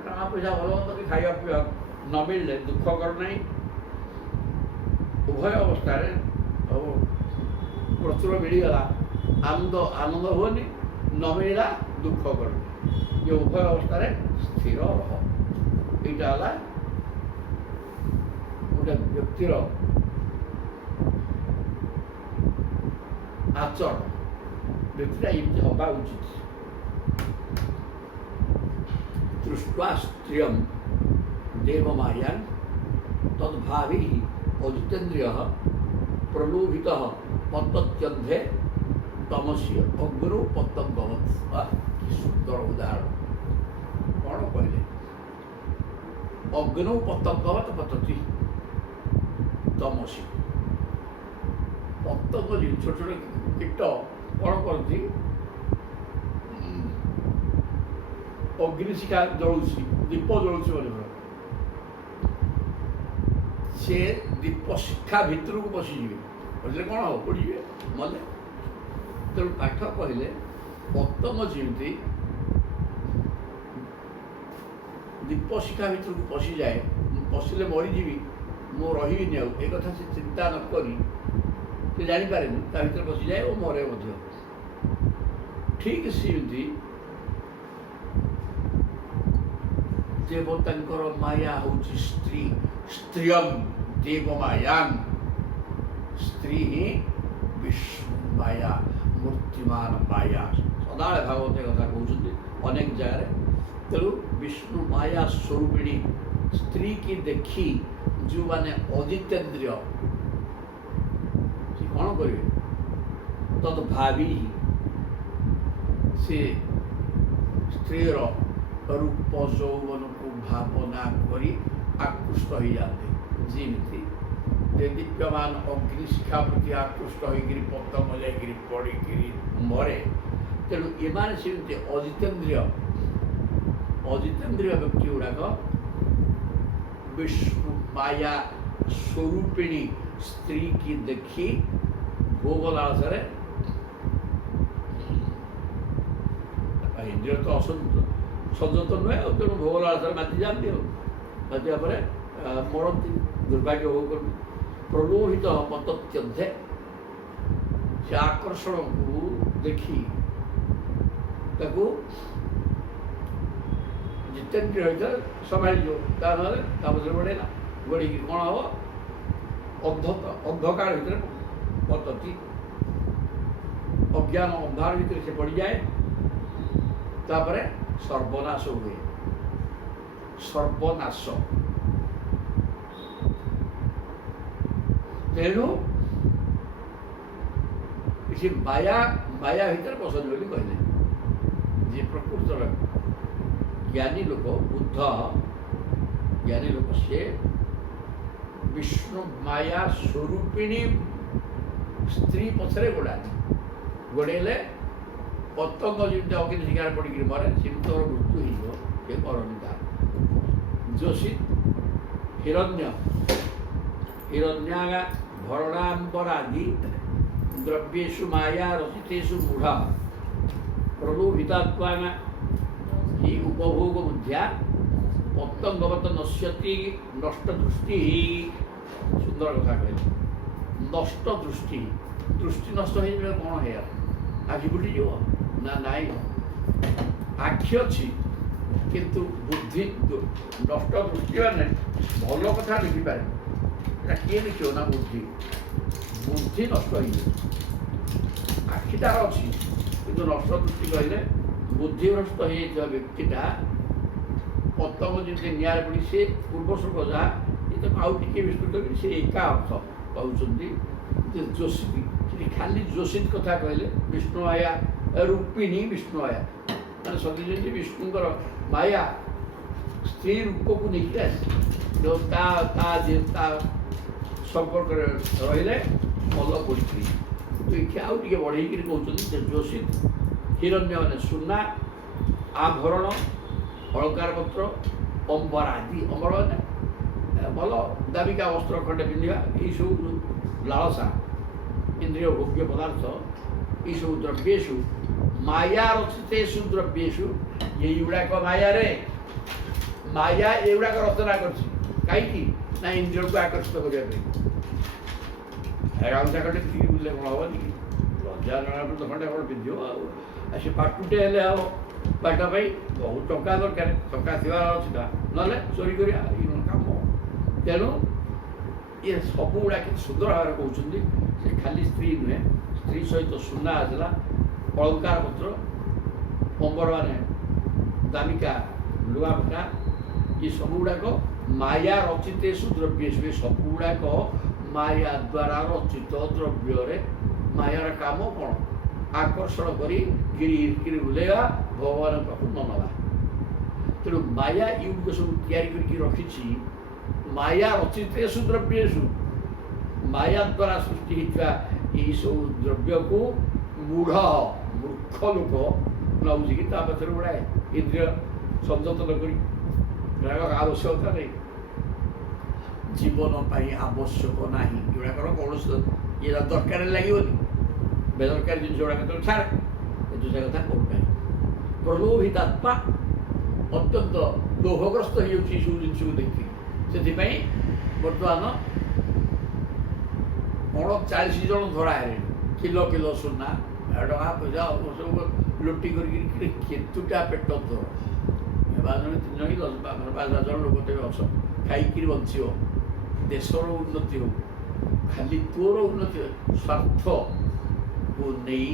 ଟଙ୍କା ପଇସା ଭଲ ମନ୍ଦ କି ଖାଇବା ପିଇବା ନ ମିଳିଲେ ଦୁଃଖ କର ନାହିଁ। ଉଭୟ ଅବସ୍ଥାରେ ପ୍ରଚୁର ମିଳିଗଲା ଆନନ୍ଦ ହୁଏନି, ନ ମିଳିଲା ଦୁଃଖ କରନି। ଏ ଉଭୟ ଅବସ୍ଥାରେ ସ୍ଥିର ରହ। ଏଇଟା ହେଲା ଗୋଟେ ବ୍ୟକ୍ତିର ଆଚରଣ। ବ୍ୟକ୍ତିଟା ଏମିତି ହେବା ଉଚିତ। ଦୃଷ୍ଟ୍ୱା ସ୍ତ୍ରିୟଂ ଦେବମାୟାଂ ତଦ୍ଭାବି ଅଜିତେନ୍ଦ୍ରିୟଃ ପ୍ରଲୋଭିତଃ ପତତ୍ୟନ୍ଧେ ତମସ୍ୟ ଅଗ୍ନୌ ପତଙ୍ଗବତ୍। କି ସୁନ୍ଦର ଉଦାହରଣ! କ'ଣ କହିଲେ? ଅଗ୍ନୌ ପତଙ୍ଗବତ୍ ପତତି ତମସି। ପତଙ୍ଗ ଛୋଟ ଛୋଟ କୀଟ କ'ଣ କରନ୍ତି, ଅଗ୍ନିଶିଖା ଜଳୁଛି, ଦୀପ ଜଳୁଛି ମନେକର, ସେ ଦୀପ ଶିଖା ଭିତରକୁ ପଶିଯିବେ, ପଶିଲେ କ'ଣ ହେବ, ପଡ଼ିଯିବେ ମଲେ। ତେଣୁ ପାଠ କହିଲେ ପତଙ୍ଗ ଯେମିତି ଦୀପ ଶିଖା ଭିତରକୁ ପଶିଯାଏ, ପଶିଲେ ମରିଯିବି, ମୁଁ ରହିବିନି ଆଉ, ଏ କଥା ସେ ଚିନ୍ତା ନ କରି ସେ ଜାଣିପାରେନି, ତା ଭିତରେ ପଶିଯାଏ ଓ ମରେ ମଧ୍ୟ। ଠିକ୍ ସେମିତି ଦେବତାଙ୍କର ମାୟା ହେଉଛି ସ୍ତ୍ରୀ, ସ୍ତ୍ରିୟଂ ଦେବମାୟାଂ, ସ୍ତ୍ରୀ ହିଁ ବିଷ୍ଣୁ ମାୟା, ମୂର୍ତ୍ତିମାନ ମାୟା। ସଦାବେଳେ ଭାଗବତ କଥା କହୁଛନ୍ତି ଅନେକ ଜାଗାରେ। ତେଣୁ ବିଷ୍ଣୁ ମାୟା ସ୍ୱରୂପିଣୀ ସ୍ତ୍ରୀ କି ଦେଖି ଯେଉଁମାନେ ଅଜିତେନ୍ଦ୍ରିୟ ସେ କ'ଣ କରିବେ, ତତ୍ ଭାବି ସେ ସ୍ତ୍ରୀର ରୂପ ଯୌବନକୁ ଭାବନା କରି ଆକୃଷ୍ଟ ହୋଇଯାଆନ୍ତି। ଯେମିତି ଦୀପ୍ୟମାନ ଅଗ୍ନିଶିଖା ପ୍ରତି ଆକୃଷ୍ଟ ହୋଇକରି ପତଙ୍ଗ ଯାଇକରି ପଡ଼ିକିରି ମରେ। ତେଣୁ ଏମାନେ ସେମିତି ଅଜିତେନ୍ଦ୍ରିୟ ବ୍ୟକ୍ତି ଗୁଡ଼ାକ ବିଷ୍ଣୁ ମାୟା ସ୍ୱରୂପିଣୀ ସ୍ତ୍ରୀ କି ଦେଖି ଭୋଗ ଲାଳସାରେ, ଇନ୍ଦ୍ରିୟ ତ ସଂଯତ ନୁହେଁ ଆଉ, ତେଣୁ ଭୋଗ ଲାଳସାରେ ମାତି ଯାଆନ୍ତି ଆଉ, ମାତିବା ପରେ ମରନ୍ତି, ଦୁର୍ଭାଗ୍ୟ ଭୋଗ କରନ୍ତି। ପ୍ରଲୋଭିତ ପତତ୍ୟନ୍ତେ, ସେ ଆକର୍ଷଣକୁ ଦେଖି ତାକୁ ଜିତେନ୍ଦ୍ରିୟ ହୋଇଥାଏ ସମ୍ଭାଳିଯିବ, ତା ନହେଲେ ତା ପଛରେ ଗୋଡ଼େଇଲା, ଗୋଡ଼େଇକି କ'ଣ ହେବ, ଅନ୍ଧକାର ଭିତରେ ପତତି, ଅଜ୍ଞାନ ଅନ୍ଧାର ଭିତରେ ସେ ପଡ଼ିଯାଏ। ତାପରେ ସର୍ବନାଶ ହୁଏ, ସର୍ବନାଶ। ତେଣୁ କିଛି ମାୟା ଭିତରେ ପସନ୍ଦ ବୋଲି କହିଲେ। ଯେ ପ୍ରକୃତର ଜ୍ଞାନୀ ଲୋକ, ବୁଦ୍ଧ ଜ୍ଞାନୀ ଲୋକ, ସେ ବିଷ୍ଣୁ ମାୟା ସ୍ୱରୂପିଣୀ ସ୍ତ୍ରୀ ପଛରେ ଗୋଡ଼ାନ୍ତି। ଗୋଡ଼େଇଲେ ପତଙ୍ଗ ଯେମିତି ଅଗ୍ନି ଶିଖାରେ ପଡ଼ିକିରି ମରେ, ସେମିତି ତୋର ମୃତ୍ୟୁ ହେଇଯିବ, ସେ କରନ୍ତି ତାର। ଯୋଶୀ ହିରଣ୍ୟା ଭରଣାମ୍ବରାଦି ଦ୍ରବ୍ୟେଷୁ ମାୟା ରଚିତେଷୁ ମୂଢ଼ ପ୍ରଲୋଭିତାତ୍ମା ହି ଉପଭୋଗ ବୁଦ୍ଧ୍ୟା ପତଙ୍ଗବତ ନଶ୍ୟତି ନଷ୍ଟ ଦୃଷ୍ଟି। ସୁନ୍ଦର କଥା କହିଲେ, ନଷ୍ଟ ଦୃଷ୍ଟି, ଦୃଷ୍ଟି ନଷ୍ଟ ହେଇଯିବ କ'ଣ ହେଇଗଲା, ଆଖି ଫୁଟିଯିବ ନା ନାଇଁ, ଆଖି ଅଛି କିନ୍ତୁ ବୁଦ୍ଧି ନଷ୍ଟ ଦୃଷ୍ଟି, ମାନେ ଭଲ କଥା ଦେଖିପାରେ, এটা କିଏ ଦେଖିବ ନା ବୁଦ୍ଧି, ବୁଦ୍ଧି ନଷ୍ଟ ହେଇଯିବ। ଆଖିଟାର ଅଛି କିନ୍ତୁ ନଷ୍ଟ ଦୃଷ୍ଟି କହିଲେ ବୁଦ୍ଧିଭ୍ରଷ୍ଟ ହେଇଯାଇଥିବା ବ୍ୟକ୍ତିଟା ପତଙ୍ଗ ଯେମିତି ନିଆଁରେ ପଡ଼ି ସେ ପୂର୍ବ ଶ୍ଲୋକ ଯାହା, ଏ ତାକୁ ଆଉ ଟିକେ ବିସ୍ତୃତ କରି ସେ ଏକା ଅର୍ଥ କହୁଛନ୍ତି। ଯେ ଯୋଶୀ, ସେଠି ଖାଲି ଯୋଶୀ କଥା କହିଲେ, ବିଷ୍ଣୁ ମାୟା ରୂପିଣୀ ବିଷ୍ଣୁ ମାୟା, ମାନେ ସତେ ଯେମିତି ବିଷ୍ଣୁଙ୍କର ମାୟା ସ୍ତ୍ରୀ ରୂପକୁ ନେଇକି ଆସେ, ଯେଉଁ ତା ସମ୍ପର୍କରେ ରହିଲେ ଭଲ ପଡ଼ିଛି। ଏଠି ଆଉ ଟିକେ ବଢ଼େଇକିରି କହୁଛନ୍ତି ଯେ ଯୋଶୀ ହିରଣ୍ୟ ମାନେ ସୁନା, ଆଭରଣ, ଅଳଙ୍କାର ପତ୍ର, ଅମ୍ବର ଆଦି, ଅମ୍ବର ମାନେ ଭଲ ଦାମିକା ବସ୍ତ୍ର ଖଣ୍ଡେ ପିନ୍ଧିବା, ଏଇସବୁ ଲାଳସା, ଇନ୍ଦ୍ରିୟ ଭୋଗ୍ୟ ପଦାର୍ଥ, ଏଇସବୁ ଦ୍ରବ୍ୟେଷୁ ମାୟା ରଚିତେଷୁ ଦ୍ରବ୍ୟେଷୁ, ଏଇଗୁଡ଼ାକ ମାୟାରେ, ମାୟା ଏଗୁଡ଼ାକ ରଚନା କରିଛି। କାହିଁକି ନା ଇନ୍ଦ୍ରିୟକୁ ଆକର୍ଷିତ କରିବା ପାଇଁ। ଗାମୁଛା ଖଣ୍ଡେ ପିନ୍ଧିକି ବୁଲିଲେ କ'ଣ ହେବନି କି, ଲଜ୍ଜା ଜଣାପଡ଼ ଖଣ୍ଡେ କ'ଣ ପିନ୍ଧିବ ଆଉ ସେ ପାଟୁଟେ ହେଲେ ହେବ, ପାଟ ପାଇଁ ବହୁତ ଟଙ୍କା ଦରକାର, ଟଙ୍କା ଥିବାର ଅଛି ନା, ନହେଲେ ଚୋରି କରିବା ଏଇ କାମ। ତେଣୁ ଇଏ ସବୁଗୁଡ଼ା କେତେ ସୁନ୍ଦର ଭାବରେ କହୁଛନ୍ତି। ସେ ଖାଲି ସ୍ତ୍ରୀ ନୁହେଁ, ସ୍ତ୍ରୀ ସହିତ ସୁନା ଆସିଲା, ଅଳଙ୍କାର ପତ୍ର, ଅମ୍ବର ମାନେ ଦାମିକା ଲୁଗାପଟା, ଏ ସବୁଗୁଡ଼ାକ ମାୟା ରଚିତେଷୁ ଦ୍ରବ୍ୟେଷୁ, ଏ ସବୁଗୁଡ଼ାକ ମାୟା ଦ୍ୱାରା ରଚିତ ଦ୍ରବ୍ୟରେ। ମାୟାର କାମ କ'ଣ, ଆକର୍ଷଣ କରି ଗିରି ବୁଲେଇବା, ଭଗବାନ ପାଖକୁ ନ ନେବା। ତେଣୁ ମାୟା ଏଗୁଡ଼ିକ ସବୁ ତିଆରି କରିକି ରଖିଛି। ମାୟା ରଚିତେଷୁ ଦ୍ରବ୍ୟେଷୁ, ମାୟା ଦ୍ୱାରା ସୃଷ୍ଟି ହେଇଥିବା ଏହିସବୁ ଦ୍ରବ୍ୟକୁ ମୂଢ଼ ମୂର୍ଖ ଲୋକ ନେଉଛି କି ତା ପଛରେ ଗୁଡ଼ାଏ ଇନ୍ଦ୍ରିୟ ସଂଯୋଜନ କରି ଆବଶ୍ୟକତା ନାହିଁ, ଜୀବନ ପାଇଁ ଆବଶ୍ୟକ ନାହିଁ, ଏଗୁଡ଼ାକର କୌଣସି ଇଏ ଦରକାର ଲାଗିବନି, ବେଦରକାରୀ ଜିନିଷ ଗୁଡ଼ାକ ତ ଛାଡ଼, କିନ୍ତୁ ସେ କଥା କରୁନାହିଁ। ପ୍ରଲୋଭିତାତ୍ମା ଅତ୍ୟନ୍ତ ଲୋଭଗ୍ରସ୍ତ ହେଇଯାଉଛି ଏସବୁ ଜିନିଷକୁ ଦେଖି। ସେଥିପାଇଁ ବର୍ତ୍ତମାନ 40 ଜଣ ଧରା ହେଲେଣି, କିଲୋ କିଲୋ ସୁନା, ଟଙ୍କା ପଇସା ସବୁ ଲୁଟି କରିକି କେତୁଟା ପେଟ ଧର, 5 ଜଣ 3 ଜଣ କି 5 ଜଣ ଲୋକ ତେବେ ଅଛ, ଖାଇକିରି ବଞ୍ଚିବ, ଦେଶର ଉନ୍ନତି ହଉ, ଖାଲି ତୋର ଉନ୍ନତି ସ୍ୱାର୍ଥକୁ ନେଇ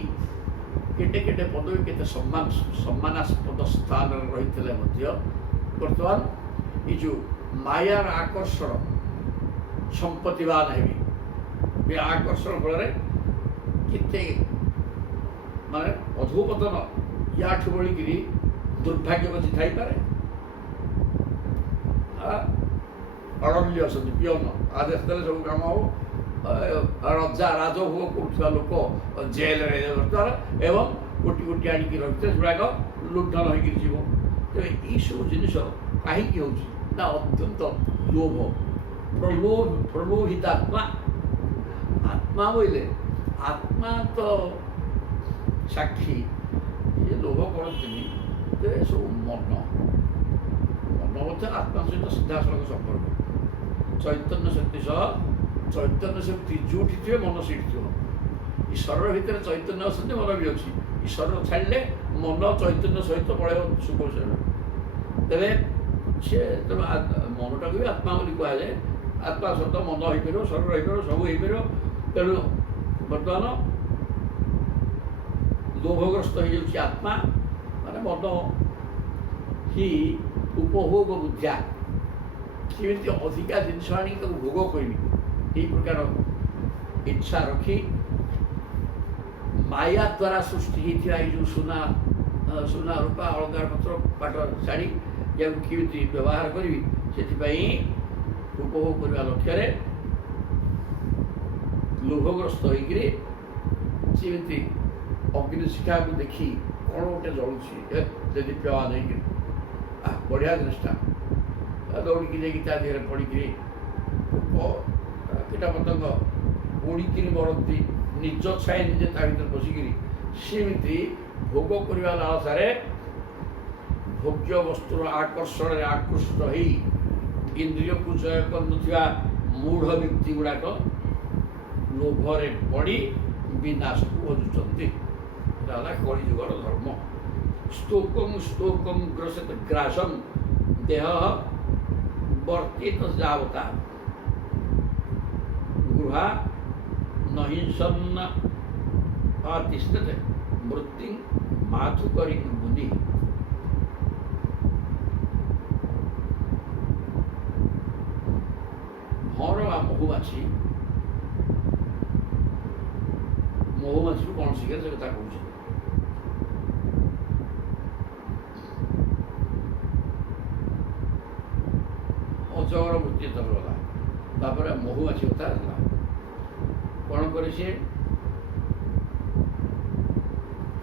କେତେ କେତେ ପଦବୀ କେତେ ସମ୍ମାନାସ୍ପଦ ସ୍ଥାନରେ ରହିଥିଲେ ମଧ୍ୟ ବର୍ତ୍ତମାନ ଏ ଯେଉଁ ମାୟାର ଆକର୍ଷଣ ସମ୍ପତ୍ତିବାନ ହେବି, ଏ ଆକର୍ଷଣ ଫଳରେ କେତେ ମାନେ ଅଧୋପତନ ୟାଠୁ ବଳିକିରି ଦୁର୍ଭାଗ୍ୟ ବଞ୍ଚି ଥାଇପାରେ। ଅଡ଼ଙ୍ଗୀ ଅଛନ୍ତି ପିଅନ, ଆଦେଶ ଦେଲେ ସବୁ କାମ ହବ, ରାଜଭୋଗ କରୁଥିବା ଲୋକ ଜେଲରେ ବର୍ତ୍ତମାନ ଏବଂ କୋଟି କୋଟି ଆଣିକି ରଖିଥିଲେ, ସେଗୁଡ଼ାକ ଲୁଣ୍ଠନ ହୋଇକିରି ଯିବ। ତେବେ ଏଇସବୁ ଜିନିଷ କାହିଁକି ହେଉଛି ନା ଅତ୍ୟନ୍ତ ଲୋଭ, ପ୍ରଲୋଭିତାତ୍ମା। ଆତ୍ମା ବୋଇଲେ ଆତ୍ମା ତ ସାକ୍ଷୀ, ଇଏ ଲୋଭ କରନ୍ତିନି, ତେବେ ସବୁ ମନ ମଧ୍ୟ ଆତ୍ମା ସହିତ ସିଧାସଳଖ ସମ୍ପର୍କ। ଚୈତନ୍ୟ ଶକ୍ତି ସହ ଚୈତନ୍ୟ ଶକ୍ତି ଯେଉଁଠି ଥିବେ ମନ ସେଇଠି ଥିବ। ଏ ଶରୀର ଭିତରେ ଚୈତନ୍ୟ ଅଛନ୍ତି, ମନ ବି ଅଛି, ଏ ଶରୀର ଛାଡ଼ିଲେ ମନ ଚୈତନ୍ୟ ସହିତ ପଳେଇବ ସୁଖ ଶରୀର। ତେବେ ସେ ତେଣୁ ମନଟାକୁ ବି ଆତ୍ମା ବୋଲି କୁହାଯାଏ। ଆତ୍ମା ସହିତ ମନ ହେଇପାରିବ, ଶରୀର ହେଇପାରିବ, ସବୁ ହେଇପାରିବ। ତେଣୁ ବର୍ତ୍ତମାନ ଲୋଭଗ୍ରସ୍ତ ହେଇଯାଉଛି ଆତ୍ମା, ମାନେ ମନ ହିଁ ଉପଭୋଗ ବୁଦ୍ଧ୍ୟା, କେମିତି ଅଧିକା ଜିନିଷ ଆଣିକି ତାକୁ ଭୋଗ କରିବି, ଏହି ପ୍ରକାର ଇଚ୍ଛା ରଖି ମାୟା ଦ୍ୱାରା ସୃଷ୍ଟି ହେଇଥିବା ଏଇ ଯେଉଁ ସୁନା ରୂପା ଅଳଙ୍କାର ପତ୍ର ପାଟ ଶାଢ଼ୀ ଯାହାକୁ କେମିତି ବ୍ୟବହାର କରିବି, ସେଥିପାଇଁ ଉପଭୋଗ କରିବା ଲକ୍ଷ୍ୟରେ ଲୋଭଗ୍ରସ୍ତ ହେଇକିରି ଯେମିତି ଅଗ୍ନିଶିଖାକୁ ଦେଖି କ'ଣ ଗୋଟେ ଜଳୁଛି, ଯଦି ପ୍ୟବା ନେଇକିରି ବଢ଼ିଆ ଜିନିଷଟା, ଦୌଡ଼ିକି ଯାଇକି ତା ଦେହରେ ପଡ଼ିକିରି କୀଟପତଙ୍ଗ ପୋଡ଼ିକିରି ମରନ୍ତି, ନିଜ ଛାଏ ନିଜେ ତା ଭିତରେ ପଶିକିରି ସେମିତି ଭୋଗ କରିବା ଲାଳସାରେ ଭୋଗ୍ୟ ବସ୍ତୁର ଆକର୍ଷଣରେ ଆକୃଷ୍ଟ ହେଇ ଇନ୍ଦ୍ରିୟକୁ ଜୟ କରୁନଥିବା ମୂଢ଼ ବ୍ୟକ୍ତି ଗୁଡ଼ାକ ଲୋଭରେ ପଡ଼ି ବିନାଶକୁ ଖୋଜୁଛନ୍ତି। ଏଟା ହେଲା କଳିଯୁଗର ଧର୍ମ। ସ୍ତୋକଂ ଗ୍ରାସଂ ଦେହ ବର୍ତ୍ତିତ ଯାବତା ଗୃହା ନହିଂସନ୍ନ ତିଷ୍ଠତେ ମୃତ୍ୟୁ ମାଥୁ କରି ବୁଦ୍ଧି। ଭଁର ବା ମହୁମାଛିରୁ କ'ଣ ଶିଖେ ସେ କଥା କହୁଛି। ଅଜଗର ମୃତ୍ୟୁ ତର ଗଲା, ତାପରେ ମହୁମାଛି କଥା ହେଲା। କ'ଣ କରି ସିଏ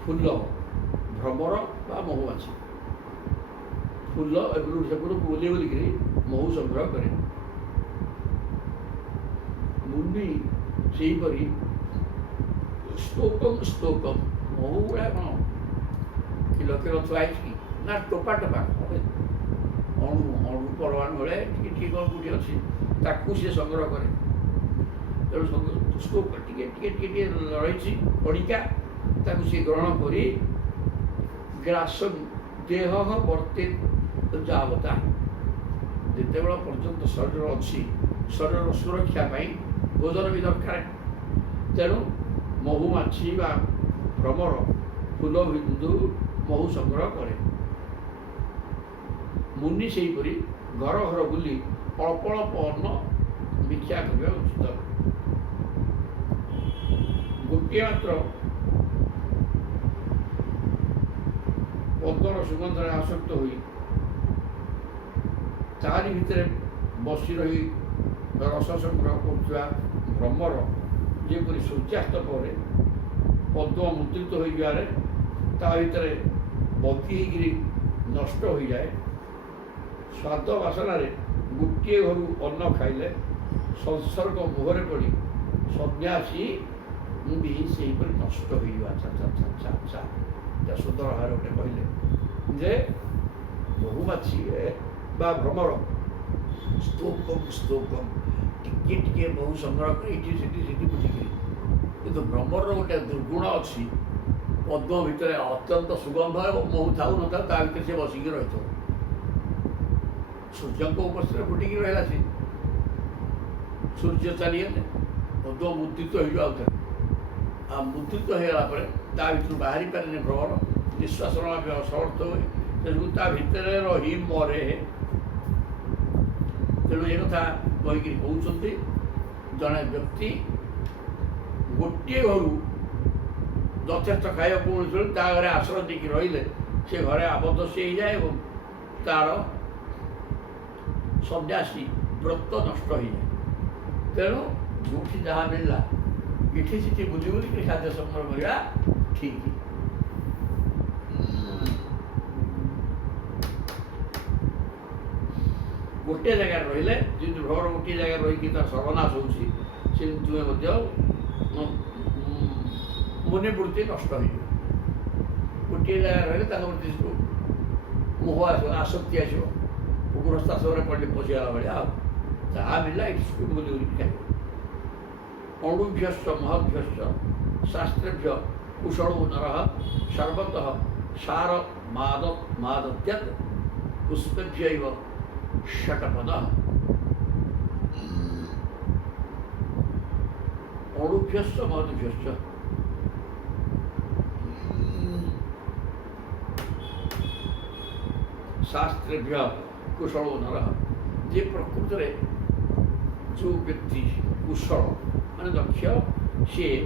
ଫୁଲ ଭ୍ରମର ବା ମହୁମାଛି ଫୁଲ ଏପଟୁ ସେପଟକୁ ବୁଲି ବୁଲିକିରି ମହୁ ସଂଗ୍ରହ କରେ। ମୁନି ସେହିପରି ସ୍ତୋକମ୍ ମହୁ ଗୁଡ଼ା କ'ଣ କିଲୋ କିଲୋ ଥୁଆ ହେଇଛି ନା ଟୋପା ଟୋପା ଅଣୁ ପରମାଣୁ ଭଳିଆ ଟିକେ ଟିକେ କ'ଣ କୋଉଠି ଅଛି, ତାକୁ ସିଏ ସଂଗ୍ରହ କରେ। ତେଣୁ ସ୍ତୋକ ଟିକେ ଟିକେ ଟିକେ ଟିକେ ରହିଛି ପଡ଼ିକା, ତାକୁ ସିଏ ଗ୍ରହଣ କରି ଗ୍ରାସ ଦେହ ବର୍ତ୍ତେ ଯାବତା, ଯେତେବେଳେ ପର୍ଯ୍ୟନ୍ତ ଶରୀର ଅଛି, ଶରୀରର ସୁରକ୍ଷା ପାଇଁ ଭୋଜନ ବି ଦରକାର। ତେଣୁ ମହୁମାଛି ବା ଭ୍ରମର ଫୁଲ ବିନ୍ଦୁ ମହୁ ସଂଗ୍ରହ କରେ। ମୁନି ସେହିପରି ଘର ଘର ବୁଲି ଅଳ୍ପ ଅଳ୍ପ ଅନ୍ନ ଭିକ୍ଷା କରିବା ଉଚିତ। ଗୋଟିଏ ମାତ୍ର ପଦର ସୁଗନ୍ଧରେ ଆସକ୍ତ ହୋଇ ତାରି ଭିତରେ ବସି ରହି ରସ ସଂଗ୍ରହ କରୁଥିବା ଭ୍ରମର ଯେପରି ସୂର୍ଯ୍ୟାସ୍ତ ପରେ ପଦ୍ମ ମୁଦ୍ରିତ ହୋଇଯିବାରେ ତା ଭିତରେ ବନ୍ଦୀ ହେଇକିରି ନଷ୍ଟ ହୋଇଯାଏ। ସ୍ୱାଦ ବାସନାରେ ଗୋଟିଏ ଘରୁ ଅନ୍ନ ଖାଇଲେ ସଂସର୍ଗ ମୁହଁରେ ପଡ଼ି ସନ୍ନ୍ୟାସୀ ବି ସେହିପରି ନଷ୍ଟ ହୋଇଯିବ। ଆଚ୍ଛା ଆଚ୍ଛା ଆଚ୍ଛା ଆଚ୍ଛା ଆଚ୍ଛା ସୁନ୍ଦର ଭାବରେ ଗୋଟେ କହିଲେ ଯେ ମହୁମାଛି ବା ଭ୍ରମର ସ୍ତୋକମ୍ ଟିକେ ଟିକେ ମହୁ ସଂଗ୍ରହ କରି ଏଠି ସେଠି ବୁଝିକିରି, କିନ୍ତୁ ଭ୍ରମରର ଗୋଟେ ଦୁର୍ଗୁଣ ଅଛି। ପଦ୍ମ ଭିତରେ ଅତ୍ୟନ୍ତ ସୁଗନ୍ଧ ଏବଂ ମହୁ ଥାଉ ନଥାଉ ତା ଭିତରେ ସେ ବସିକି ରହିଥିବ। ସୂର୍ଯ୍ୟଙ୍କ ଉପସ୍ଥିତିରେ ଫୁଟିକି ରହିଲା ସେ, ସୂର୍ଯ୍ୟ ଚାଲିଗଲେ ପଦ୍ମ ମୁଦ୍ରିତ ହେଇଯିବ ଆଉଥରେ। ଆଉ ମୁଦ୍ରିତ ହେଇଗଲା ପରେ ତା ଭିତରୁ ବାହାରି ପାରେନି ଭ୍ରମର, ନିଶ୍ୱାସ ନେବା ପାଇଁ ଅସମର୍ଥ ହୁଏ, ତେଣୁ ତା ଭିତରେ ରହି ମରେ। ତେଣୁ ଏ କଥା କହିକିରି କହୁଛନ୍ତି ଜଣେ ବ୍ୟକ୍ତି ଗୋଟିଏ ଘରୁ ଯଥେଷ୍ଟ ଖାଇବାକୁ ମିଳୁଥିବ ତା ଘରେ ଆଶ୍ରୟ ଦେଇକି ରହିଲେ ସେ ଘରେ ଆବଦ୍ଧ ସେ ହେଇଯାଏ ଏବଂ ତାର ସନ୍ନ୍ୟାସୀ ବ୍ରତ ନଷ୍ଟ ହୋଇଯାଏ। ତେଣୁ ଯେଉଁଠି ଯାହା ମିଳିଲା ଏଠି ସେଠି ବୁଲି ବୁଲିକି ଖାଦ୍ୟ ସଂଗ୍ରହ କରିବା ଠିକ୍। ଗୋଟିଏ ଜାଗାରେ ରହିଲେ ଯେମିତି ଭ୍ରମର ଗୋଟିଏ ଜାଗାରେ ରହିକି ତାର ସର୍ବନାଶ ହେଉଛି, ସେମିତି ତୁମେ ମଧ୍ୟ ମନୋବୃତ୍ତି ନଷ୍ଟ ହୋଇଯିବ। ଗୋଟିଏ ଜାଗାରେ ରହିଲେ ତାଙ୍କ ପ୍ରତି ମୋହ ଆସିବ, ଆସକ୍ତି ଆସିବ, ଗୃହସ୍ଥାଶ୍ରମରେ ପଡ଼ିଲେ ପଶିଗଲା ଭଳିଆ ଆଉ ଯାହା ମିଳିଲା ଏଠି ବୁଲି ବୁଲିକି ଖାଇବ। ଅଣୁଭ୍ୟଶ୍ଚ ମହଦ୍ଭ୍ୟଶ୍ଚ ଶାସ୍ତ୍ରେଭ୍ୟ କୁଶଳୋ ନରଃ ସର୍ବତଃ ସାର ମାଦତ୍ୟାତ୍ ପୁଷ୍ପେଭ୍ୟୈବ ଷଟପଦଃ। ଅଣୁଭ୍ୟଶ୍ଚ ମହଦ୍ଭ୍ୟଶ୍ଚ ଶାସ୍ତ୍ରେଭ୍ୟ କୁଶଳୋ ନରଃ, ଯେ ପ୍ରକୃତରେ ଯେଉଁ ବ୍ୟକ୍ତି କୁଶଳ ମାନେ ଦକ୍ଷ, ସିଏ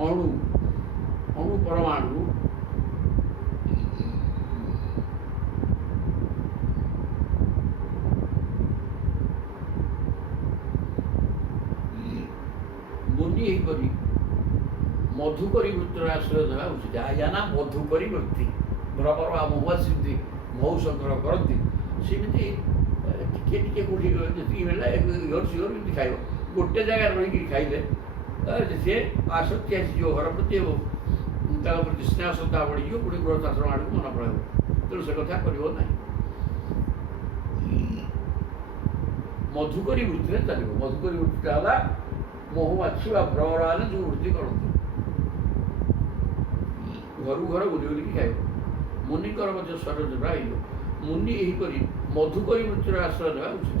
ଅଣୁ ପରମାଣୁ ମୁନି ଏହିପରି ମଧୁକରୀ ବୃତ୍ତିର ଆଶ୍ରୟ ଦେବା ଉଚିତ। ଏହା ନା ମଧୁକରୀ ବୃତ୍ତି, ଭ୍ରମର ବା ମହୁମାଛି ଯେମିତି ମହୁ ସଂଗ୍ରହ କରନ୍ତି ସେମିତି ଟିକେ ଟିକେ କୋଉଠି ଯେତିକି ମିଳିଲା ଇଅର ସିଅର ଏମିତି ଖାଇବ। ଗୋଟେ ଜାଗାରେ ରହିକି ଖାଇଲେ ସେ ଆସକ୍ତି ଆସିଯିବ ଘର ପ୍ରତି ଏବଂ ତାଙ୍କ ପ୍ରତି ସ୍ନେହ ଶ୍ରଦ୍ଧା ବଢ଼ିଯିବ, ପୁଣି ଗୃହସ୍ଥାଶ୍ରମ ଆଡ଼କୁ ମନ ପଳାଇବ। ତେଣୁ ସେ କଥା କରିବ ନାହିଁ। ମଧୁକରୀ ବୃତ୍ତିରେ ଚାଲିବ। ମଧୁକରୀ ବୃତ୍ତିଟା ହେଲା ମହୁମାଛି ବା ଭ୍ରମର ମାନେ ଯେଉଁ ବୃତ୍ତି କରନ୍ତି, ଘରୁ ଘର ବୁଲି ବୁଲିକି ଖାଇବ। ମୁନିଙ୍କର ମଧ୍ୟ ଶରୀର ଯୋଡ଼ା ହେଇଯିବ। ମୁନି ଏହିପରି ମଧୁକରୀ ବୃତ୍ତିର ଆଶ୍ରୟ ନେବା ଉଚିତ।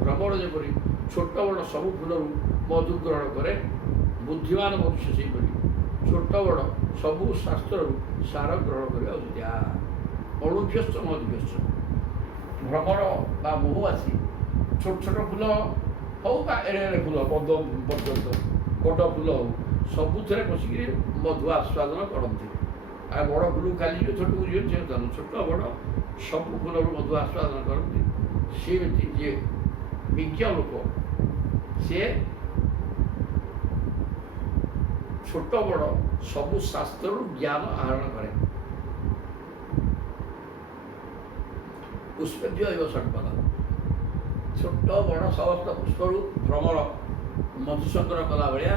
ଭ୍ରମର ଯେପରି ଛୋଟ ବଡ଼ ସବୁ ଫୁଲରୁ ମଧୁ ଗ୍ରହଣ କରେ, ବୁଦ୍ଧିମାନ ମନୁଷ୍ୟ ସେହିପରି ଛୋଟ ବଡ଼ ସବୁ ଶାସ୍ତ୍ରରୁ ସାର ଗ୍ରହଣ କରିବା ଉଚିତ। ଅଣୁଭ୍ୟଶ୍ଚ ମହଦ୍ଭ୍ୟଶ୍ଚ, ଭ୍ରମର ବା ମହୁମାଛି ଛୋଟ ଛୋଟ ଫୁଲ ହଉ ବା ଏଡ଼େ ଏଡ଼େ ଫୁଲ ପଦ୍ମ ପର୍ଯ୍ୟନ୍ତ ବଡ଼ ଫୁଲ ହଉ ସବୁଥିରେ ପଶିକିରି ମଧୁ ଆସ୍ୱାଦନ କରନ୍ତି। ଆଉ ବଡ଼ ଫୁଲକୁ ଖାଲି ଯିବେ, ଛୋଟକୁ ଯିବେ, ସେ ଜାଣୁ ଛୋଟ ବଡ଼ ସବୁ ଫୁଲରୁ ମଧୁ ଆସ୍ୱାଦନ କରନ୍ତି। ସେମିତି ଯିଏ ବିଜ୍ଞ ଲୋକ ସିଏ ଛୋଟ ବଡ଼ ସବୁ ଶାସ୍ତ୍ରରୁ ଜ୍ଞାନ ଆହରଣ କରେ। ପୁଷ୍ପେଭ୍ୟ ଏବ ଷଟପଦ, ଛୋଟ ବଡ଼ ସମସ୍ତ ପୁଷ୍ପରୁ ଭ୍ରମର ମଧୁ ସଂଗ୍ରହ କଲା ଭଳିଆ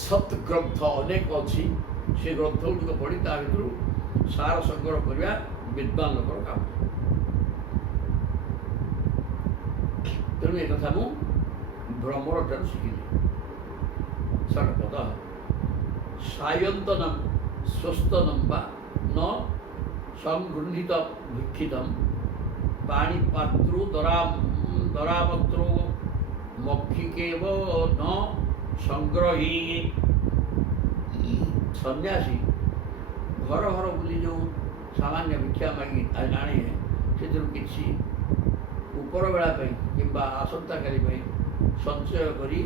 ସତ୍ ଗ୍ରନ୍ଥ ଅନେକ ଅଛି। ସେ ଗ୍ରନ୍ଥ ଗୁଡ଼ିକ ପଢ଼ି ତା ଭିତରୁ ସାର ସଂଗ୍ରହ କରିବା ବିଦ୍ୱାନ ଲୋକର କାମ। ତେଣୁ ଏ କଥା ମୁଁ ଭ୍ରମର ଠାରୁ ଶିଖିଲି। ଷଟପଦ ସାୟନ୍ତନମ୍ ସ୍ୱସ୍ତନମ୍ ବା ନ ସଂଗୃହୀତ ଭିକ୍ଷିତମ୍ ପାଣିପାତ୍ରୁ ଦରାପତ୍ରୋ ମକ୍ଷିକେବ ନ ସଂଗ୍ରହୀ। ସନ୍ନ୍ୟାସୀ ଘର ଘର ବୁଲି ଯେଉଁ ସାମାନ୍ୟ ଭିକ୍ଷା ମାଗି ଆଣେ ସେଥିରୁ କିଛି ଉପର ବେଳା ପାଇଁ କିମ୍ବା ଆସନ୍ତାକାଲି ପାଇଁ ସଞ୍ଚୟ କରି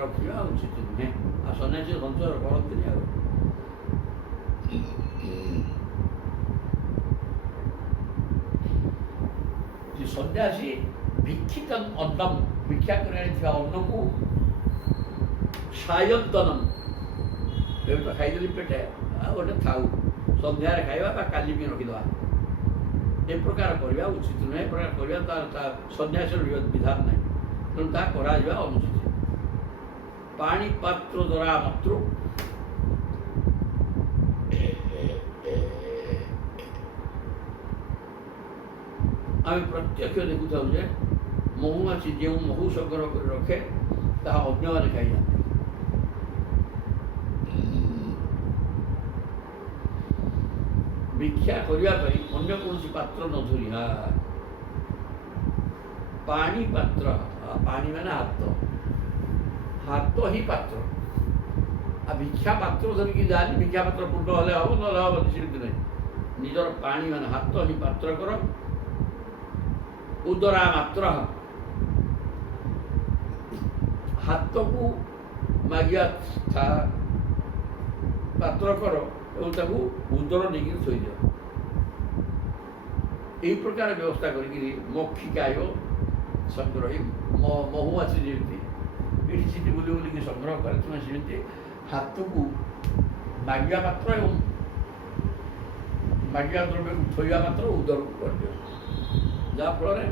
ରଖିବା ଉଚିତ ନୁହେଁ। ଆଉ ସନ୍ନ୍ୟାସୀ ସଞ୍ଚୟ କରନ୍ତିନି। ଆଉ ସନ୍ନ୍ୟାସୀ ଭିକ୍ଷିତ ଅନ୍ନମ୍, ଭିକ୍ଷା କରି ଆଣିଥିବା ଅନ୍ନକୁ ସାୟନ୍ତନମ୍ ଏବେ ତ ଖାଇଦେଲି ପେଟେ ଆଉ ଗୋଟେ ଥାଉ ସନ୍ଧ୍ୟାରେ ଖାଇବା ବା କାଲି ବି ରଖିଦେବା ଏ ପ୍ରକାର କରିବା ଉଚିତ ନୁହେଁ। ଏ ପ୍ରକାର କରିବା ତା ସନ୍ନ୍ୟାସର ବିଧାନ ନାହିଁ, ତେଣୁ ତାହା କରାଯିବା ଅନୁଚିତ। ପାଣି ପାତ୍ର ଦ୍ୱାରା ମାତ୍ର ଆମେ ପ୍ରତ୍ୟକ୍ଷ ଦେଖୁଥାଉ ଯେ ମହୁମାଛି ଯେଉଁ ମହୁ ସଂଗ୍ରହ କରି ରଖେ ତାହା ଅନ୍ୟମାନେ ଖାଇଯାଆନ୍ତି। ଭିକ୍ଷା କରିବା ପାଇଁ ଅନ୍ୟ କୌଣସି ପାତ୍ର ନ ଧରିବା। ପାଣି ପାତ୍ର, ପାଣି ମାନେ ହାତ ହିଁ ପାତ୍ର। ଆଉ ଭିକ୍ଷା ପାତ୍ର ଧରିକି ଯାଆନି, ଭିକ୍ଷା ପାତ୍ର ପୂର୍ଣ୍ଣ ହେଲେ ହବ ନହେଲେ ହବନି, ସେମିତି ନାହିଁ। ନିଜର ପାଣି ମାନେ ହାତ ହିଁ ପାତ୍ର କର। ଉଦରା ମାତ୍ର, ହାତକୁ ମାଗିବା ପାତ୍ର କର ଏବଂ ତାକୁ ଉଦର ନେଇକି ଥୋଇଦିଅ। ଏହି ପ୍ରକାର ବ୍ୟବସ୍ଥା କରିକିରି ମକ୍ଷିକାୟ ସଂଗ୍ରହ, ମହୁମାଛି ଯେମିତି ଏଠି ସେଠି ବୁଲି ବୁଲିକି ସଂଗ୍ରହ କରେ, ତୁମେ ସେମିତି ହାତକୁ ମାଗିବା ପାତ୍ର ଏବଂ ମାଗିବା ଦ୍ରବ୍ୟକୁ ଥୋଇବା ପାତ୍ର ଉଦରକୁ କରିଦିଅ। ଯାହାଫଳରେ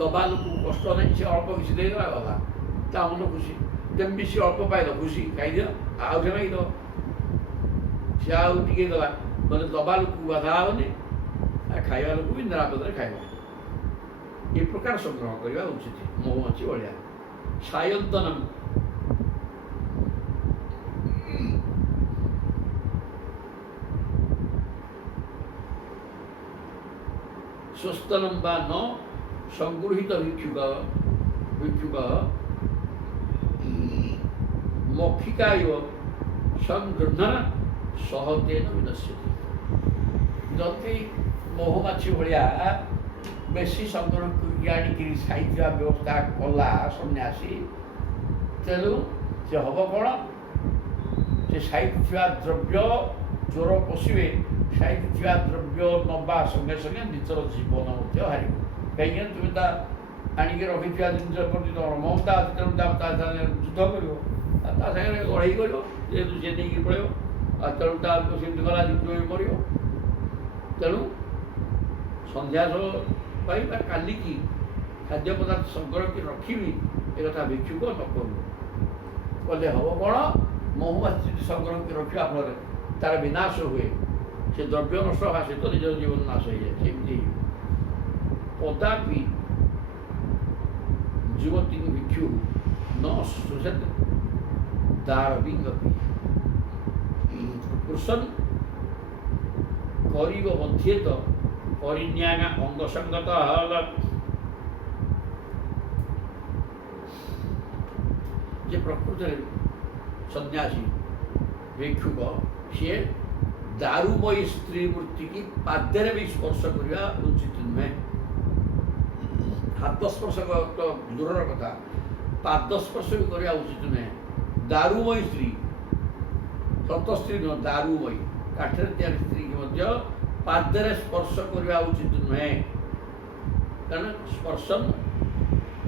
ଦବା ଲୋକକୁ କଷ୍ଟ ନାହିଁ, ସେ ଅଳ୍ପ କିଛି ଦେଇଦେବା ଗଲା, ତା ମନ ଖୁସି। ଯେମିତି ସେ ଅଳ୍ପ ପାଇଲ ଖୁସି, ଖାଇଦିଅ, ଆଉ ସେ ମାଗିଦେବ, ସେ ଆଉ ଟିକେ ଦେବା, ମାନେ ଦବା ଲୋକକୁ ବାଧା ହେବନି, ଆଉ ଖାଇବା ଲୋକକୁ ବି ନିରାପଦରେ ଖାଇବ। ଏ ପ୍ରକାର ସଂଗ୍ରହ କରିବା ଉଚିତ ମହୁମାଛି ଭଳିଆ। ସାୟନ୍ତନମ୍, ସ୍ୱସ୍ତନମ୍ ବା ନ ସଂଗୃହୀତ ଭିକ୍ଷୁକ ମକ୍ଷିକାୟ ସଂଗୃହଣ ସହତେନ ବିନଶ୍ୟତି। ଯଦି ମହୁମାଛି ଭଳିଆ ବେଶୀ ସଂଗ୍ରହ କରିକି ଆଣିକିରି ସାଇଥିବା ବ୍ୟବସ୍ଥା କଲା ସନ୍ନ୍ୟାସୀ, ତେଣୁ ସେ ହବ କ'ଣ, ସେ ସାଇଥିବା ଦ୍ରବ୍ୟ ଚୋର ପଶିବେ, ସାଇଥିବା ଦ୍ରବ୍ୟ ନେବା ସଙ୍ଗେ ସଙ୍ଗେ ନିଜର ଜୀବନ ମଧ୍ୟ ହାରିବ। କାହିଁକିନା ତୁମେ ତା ଆଣିକି ରଖିଥିବା ଜିନିଷ ପ୍ରତି ତମର ମମତା ଅଛି, ତେଣୁ ତା ସାଙ୍ଗରେ ଯୁଦ୍ଧ କରିବ, ତା ସାଙ୍ଗରେ ଲଢ଼େଇ କରିବ, ଯେହେତୁ ସେ ନେଇକି ପଳେଇବ, ଆଉ ତେଣୁ ତା ସେମିତି ଗଲା ଯୁଦ୍ଧ ବି ମରିବ। ତେଣୁ ସନ୍ଧ୍ୟା ପାଇଁ ବା କାଲିକି ଖାଦ୍ୟ ପଦାର୍ଥ ସଂଗ୍ରହ କରି ରଖିବି, ଏକଥା ଭିକ୍ଷୁକ ନ କରିବ। କଲେ ହବ କ'ଣ, ମହୁମାଛି ସଂଗ୍ରହ କରି ରଖିବା ଫଳରେ ତାର ବିନାଶ ହୁଏ, ସେ ଦ୍ରବ୍ୟ ନଷ୍ଟ ହେବା ସହିତ ନିଜର ଜୀବନ ନାଶ ହେଇଯାଏ। ସେମିତି କଦାପି ଯୁବତୀ ଭିକ୍ଷୁ ନ ସୁଷେତ ଦାରବିଙ୍ଗପି କୃଷନ୍ କରିବ ମଧ୍ୟେତ ପରିନ୍ୟାଗ ଅଙ୍ଗସଙ୍ଗତ ହଲ। ଯେ ପ୍ରକୃତରେ ସନ୍ନ୍ୟାସୀ ଭିକ୍ଷୁକ ସିଏ ଦାରୁମୟୀ ସ୍ତ୍ରୀ ମୂର୍ତ୍ତିକି ପାଦରେ ବି ସ୍ପର୍ଶ କରିବା ଉଚିତ ନୁହେଁ। ହାତ ସ୍ପର୍ଶ ତ ଦୂରର କଥା, ପାଦ ସ୍ପର୍ଶ ବି କରିବା ଉଚିତ ନୁହେଁ। ଦାରୁମୟୀ ସ୍ତ୍ରୀ, ସତ ସ୍ତ୍ରୀ ନୁହଁ, ଦାରୁମୟୀ କାଠରେ ତିଆରି ସ୍ତ୍ରୀକି ମଧ୍ୟ ପାଦରେ ସ୍ପର୍ଶ କରିବା ଉଚିତ ନୁହେଁ। କାରଣ ସ୍ପର୍ଶନ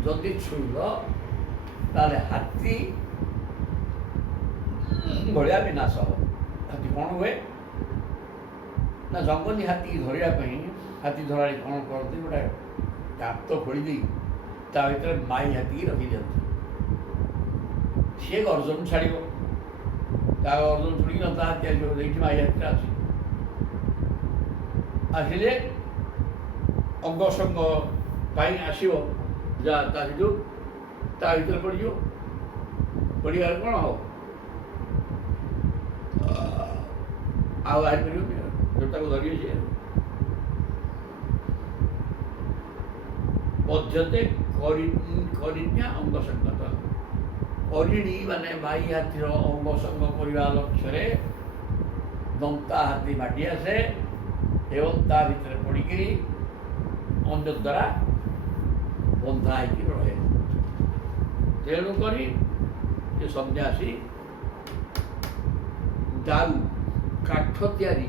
ଯଦି ଛୁଇଁବ ତାହେଲେ ହାତୀ ଭଳିଆ ବିନାଶ ହେବ। ହାତୀ କ'ଣ ହୁଏ ନା, ଜଙ୍ଗଲୀ ହାତୀ ଧରିବା ପାଇଁ ହାତୀ ଧରାଳି କ'ଣ କରନ୍ତି, ଗୋଟେ ଗାତ ଖୋଳି ଦେଇ ତା ଭିତରେ ମାଇ ହାତୀକି ରଖିଦିଅନ୍ତି। ସିଏ ଗର୍ଜନ ଛାଡ଼ିବ, ତା ଗର୍ଜନ ଶୁଣିକି ତା ହାତୀ ଆସିବ, ଏଇଠି ମାଇ ହାତୀଟା ଅଛି। ଆସିଲେ ଅଙ୍ଗସଙ୍ଗ ପାଇଁ ଆସିବ, ଯା ତା ଯୋଉ ତା ଭିତରେ ପଡ଼ିଯିବ, ପଡ଼ିଗଲେ କ'ଣ ହବ, ଆଉ ବାହାରିପାରିବନି, ତାକୁ ଧରିବେ ସିଏ। ପଦ୍ଧତି କରିନ୍ୟା ଅଙ୍ଗସଙ୍ଗତ, କରିଣୀ ମାନେ ମାଇ ହାତୀର ଅଙ୍ଗସଙ୍ଗ କରିବା ଲକ୍ଷ୍ୟରେ ଦନ୍ତା ହାତୀ ମାଟି ଆସେ ଏବଂ ତା ଭିତରେ ପଡ଼ିକିରି ଅନ୍ୟ ଦ୍ୱାରା ବନ୍ଧା ହେଇକି ରହେ। ତେଣୁକରି ସେ ସନ୍ନ୍ୟାସୀ ଦାରୁ କାଠ ତିଆରି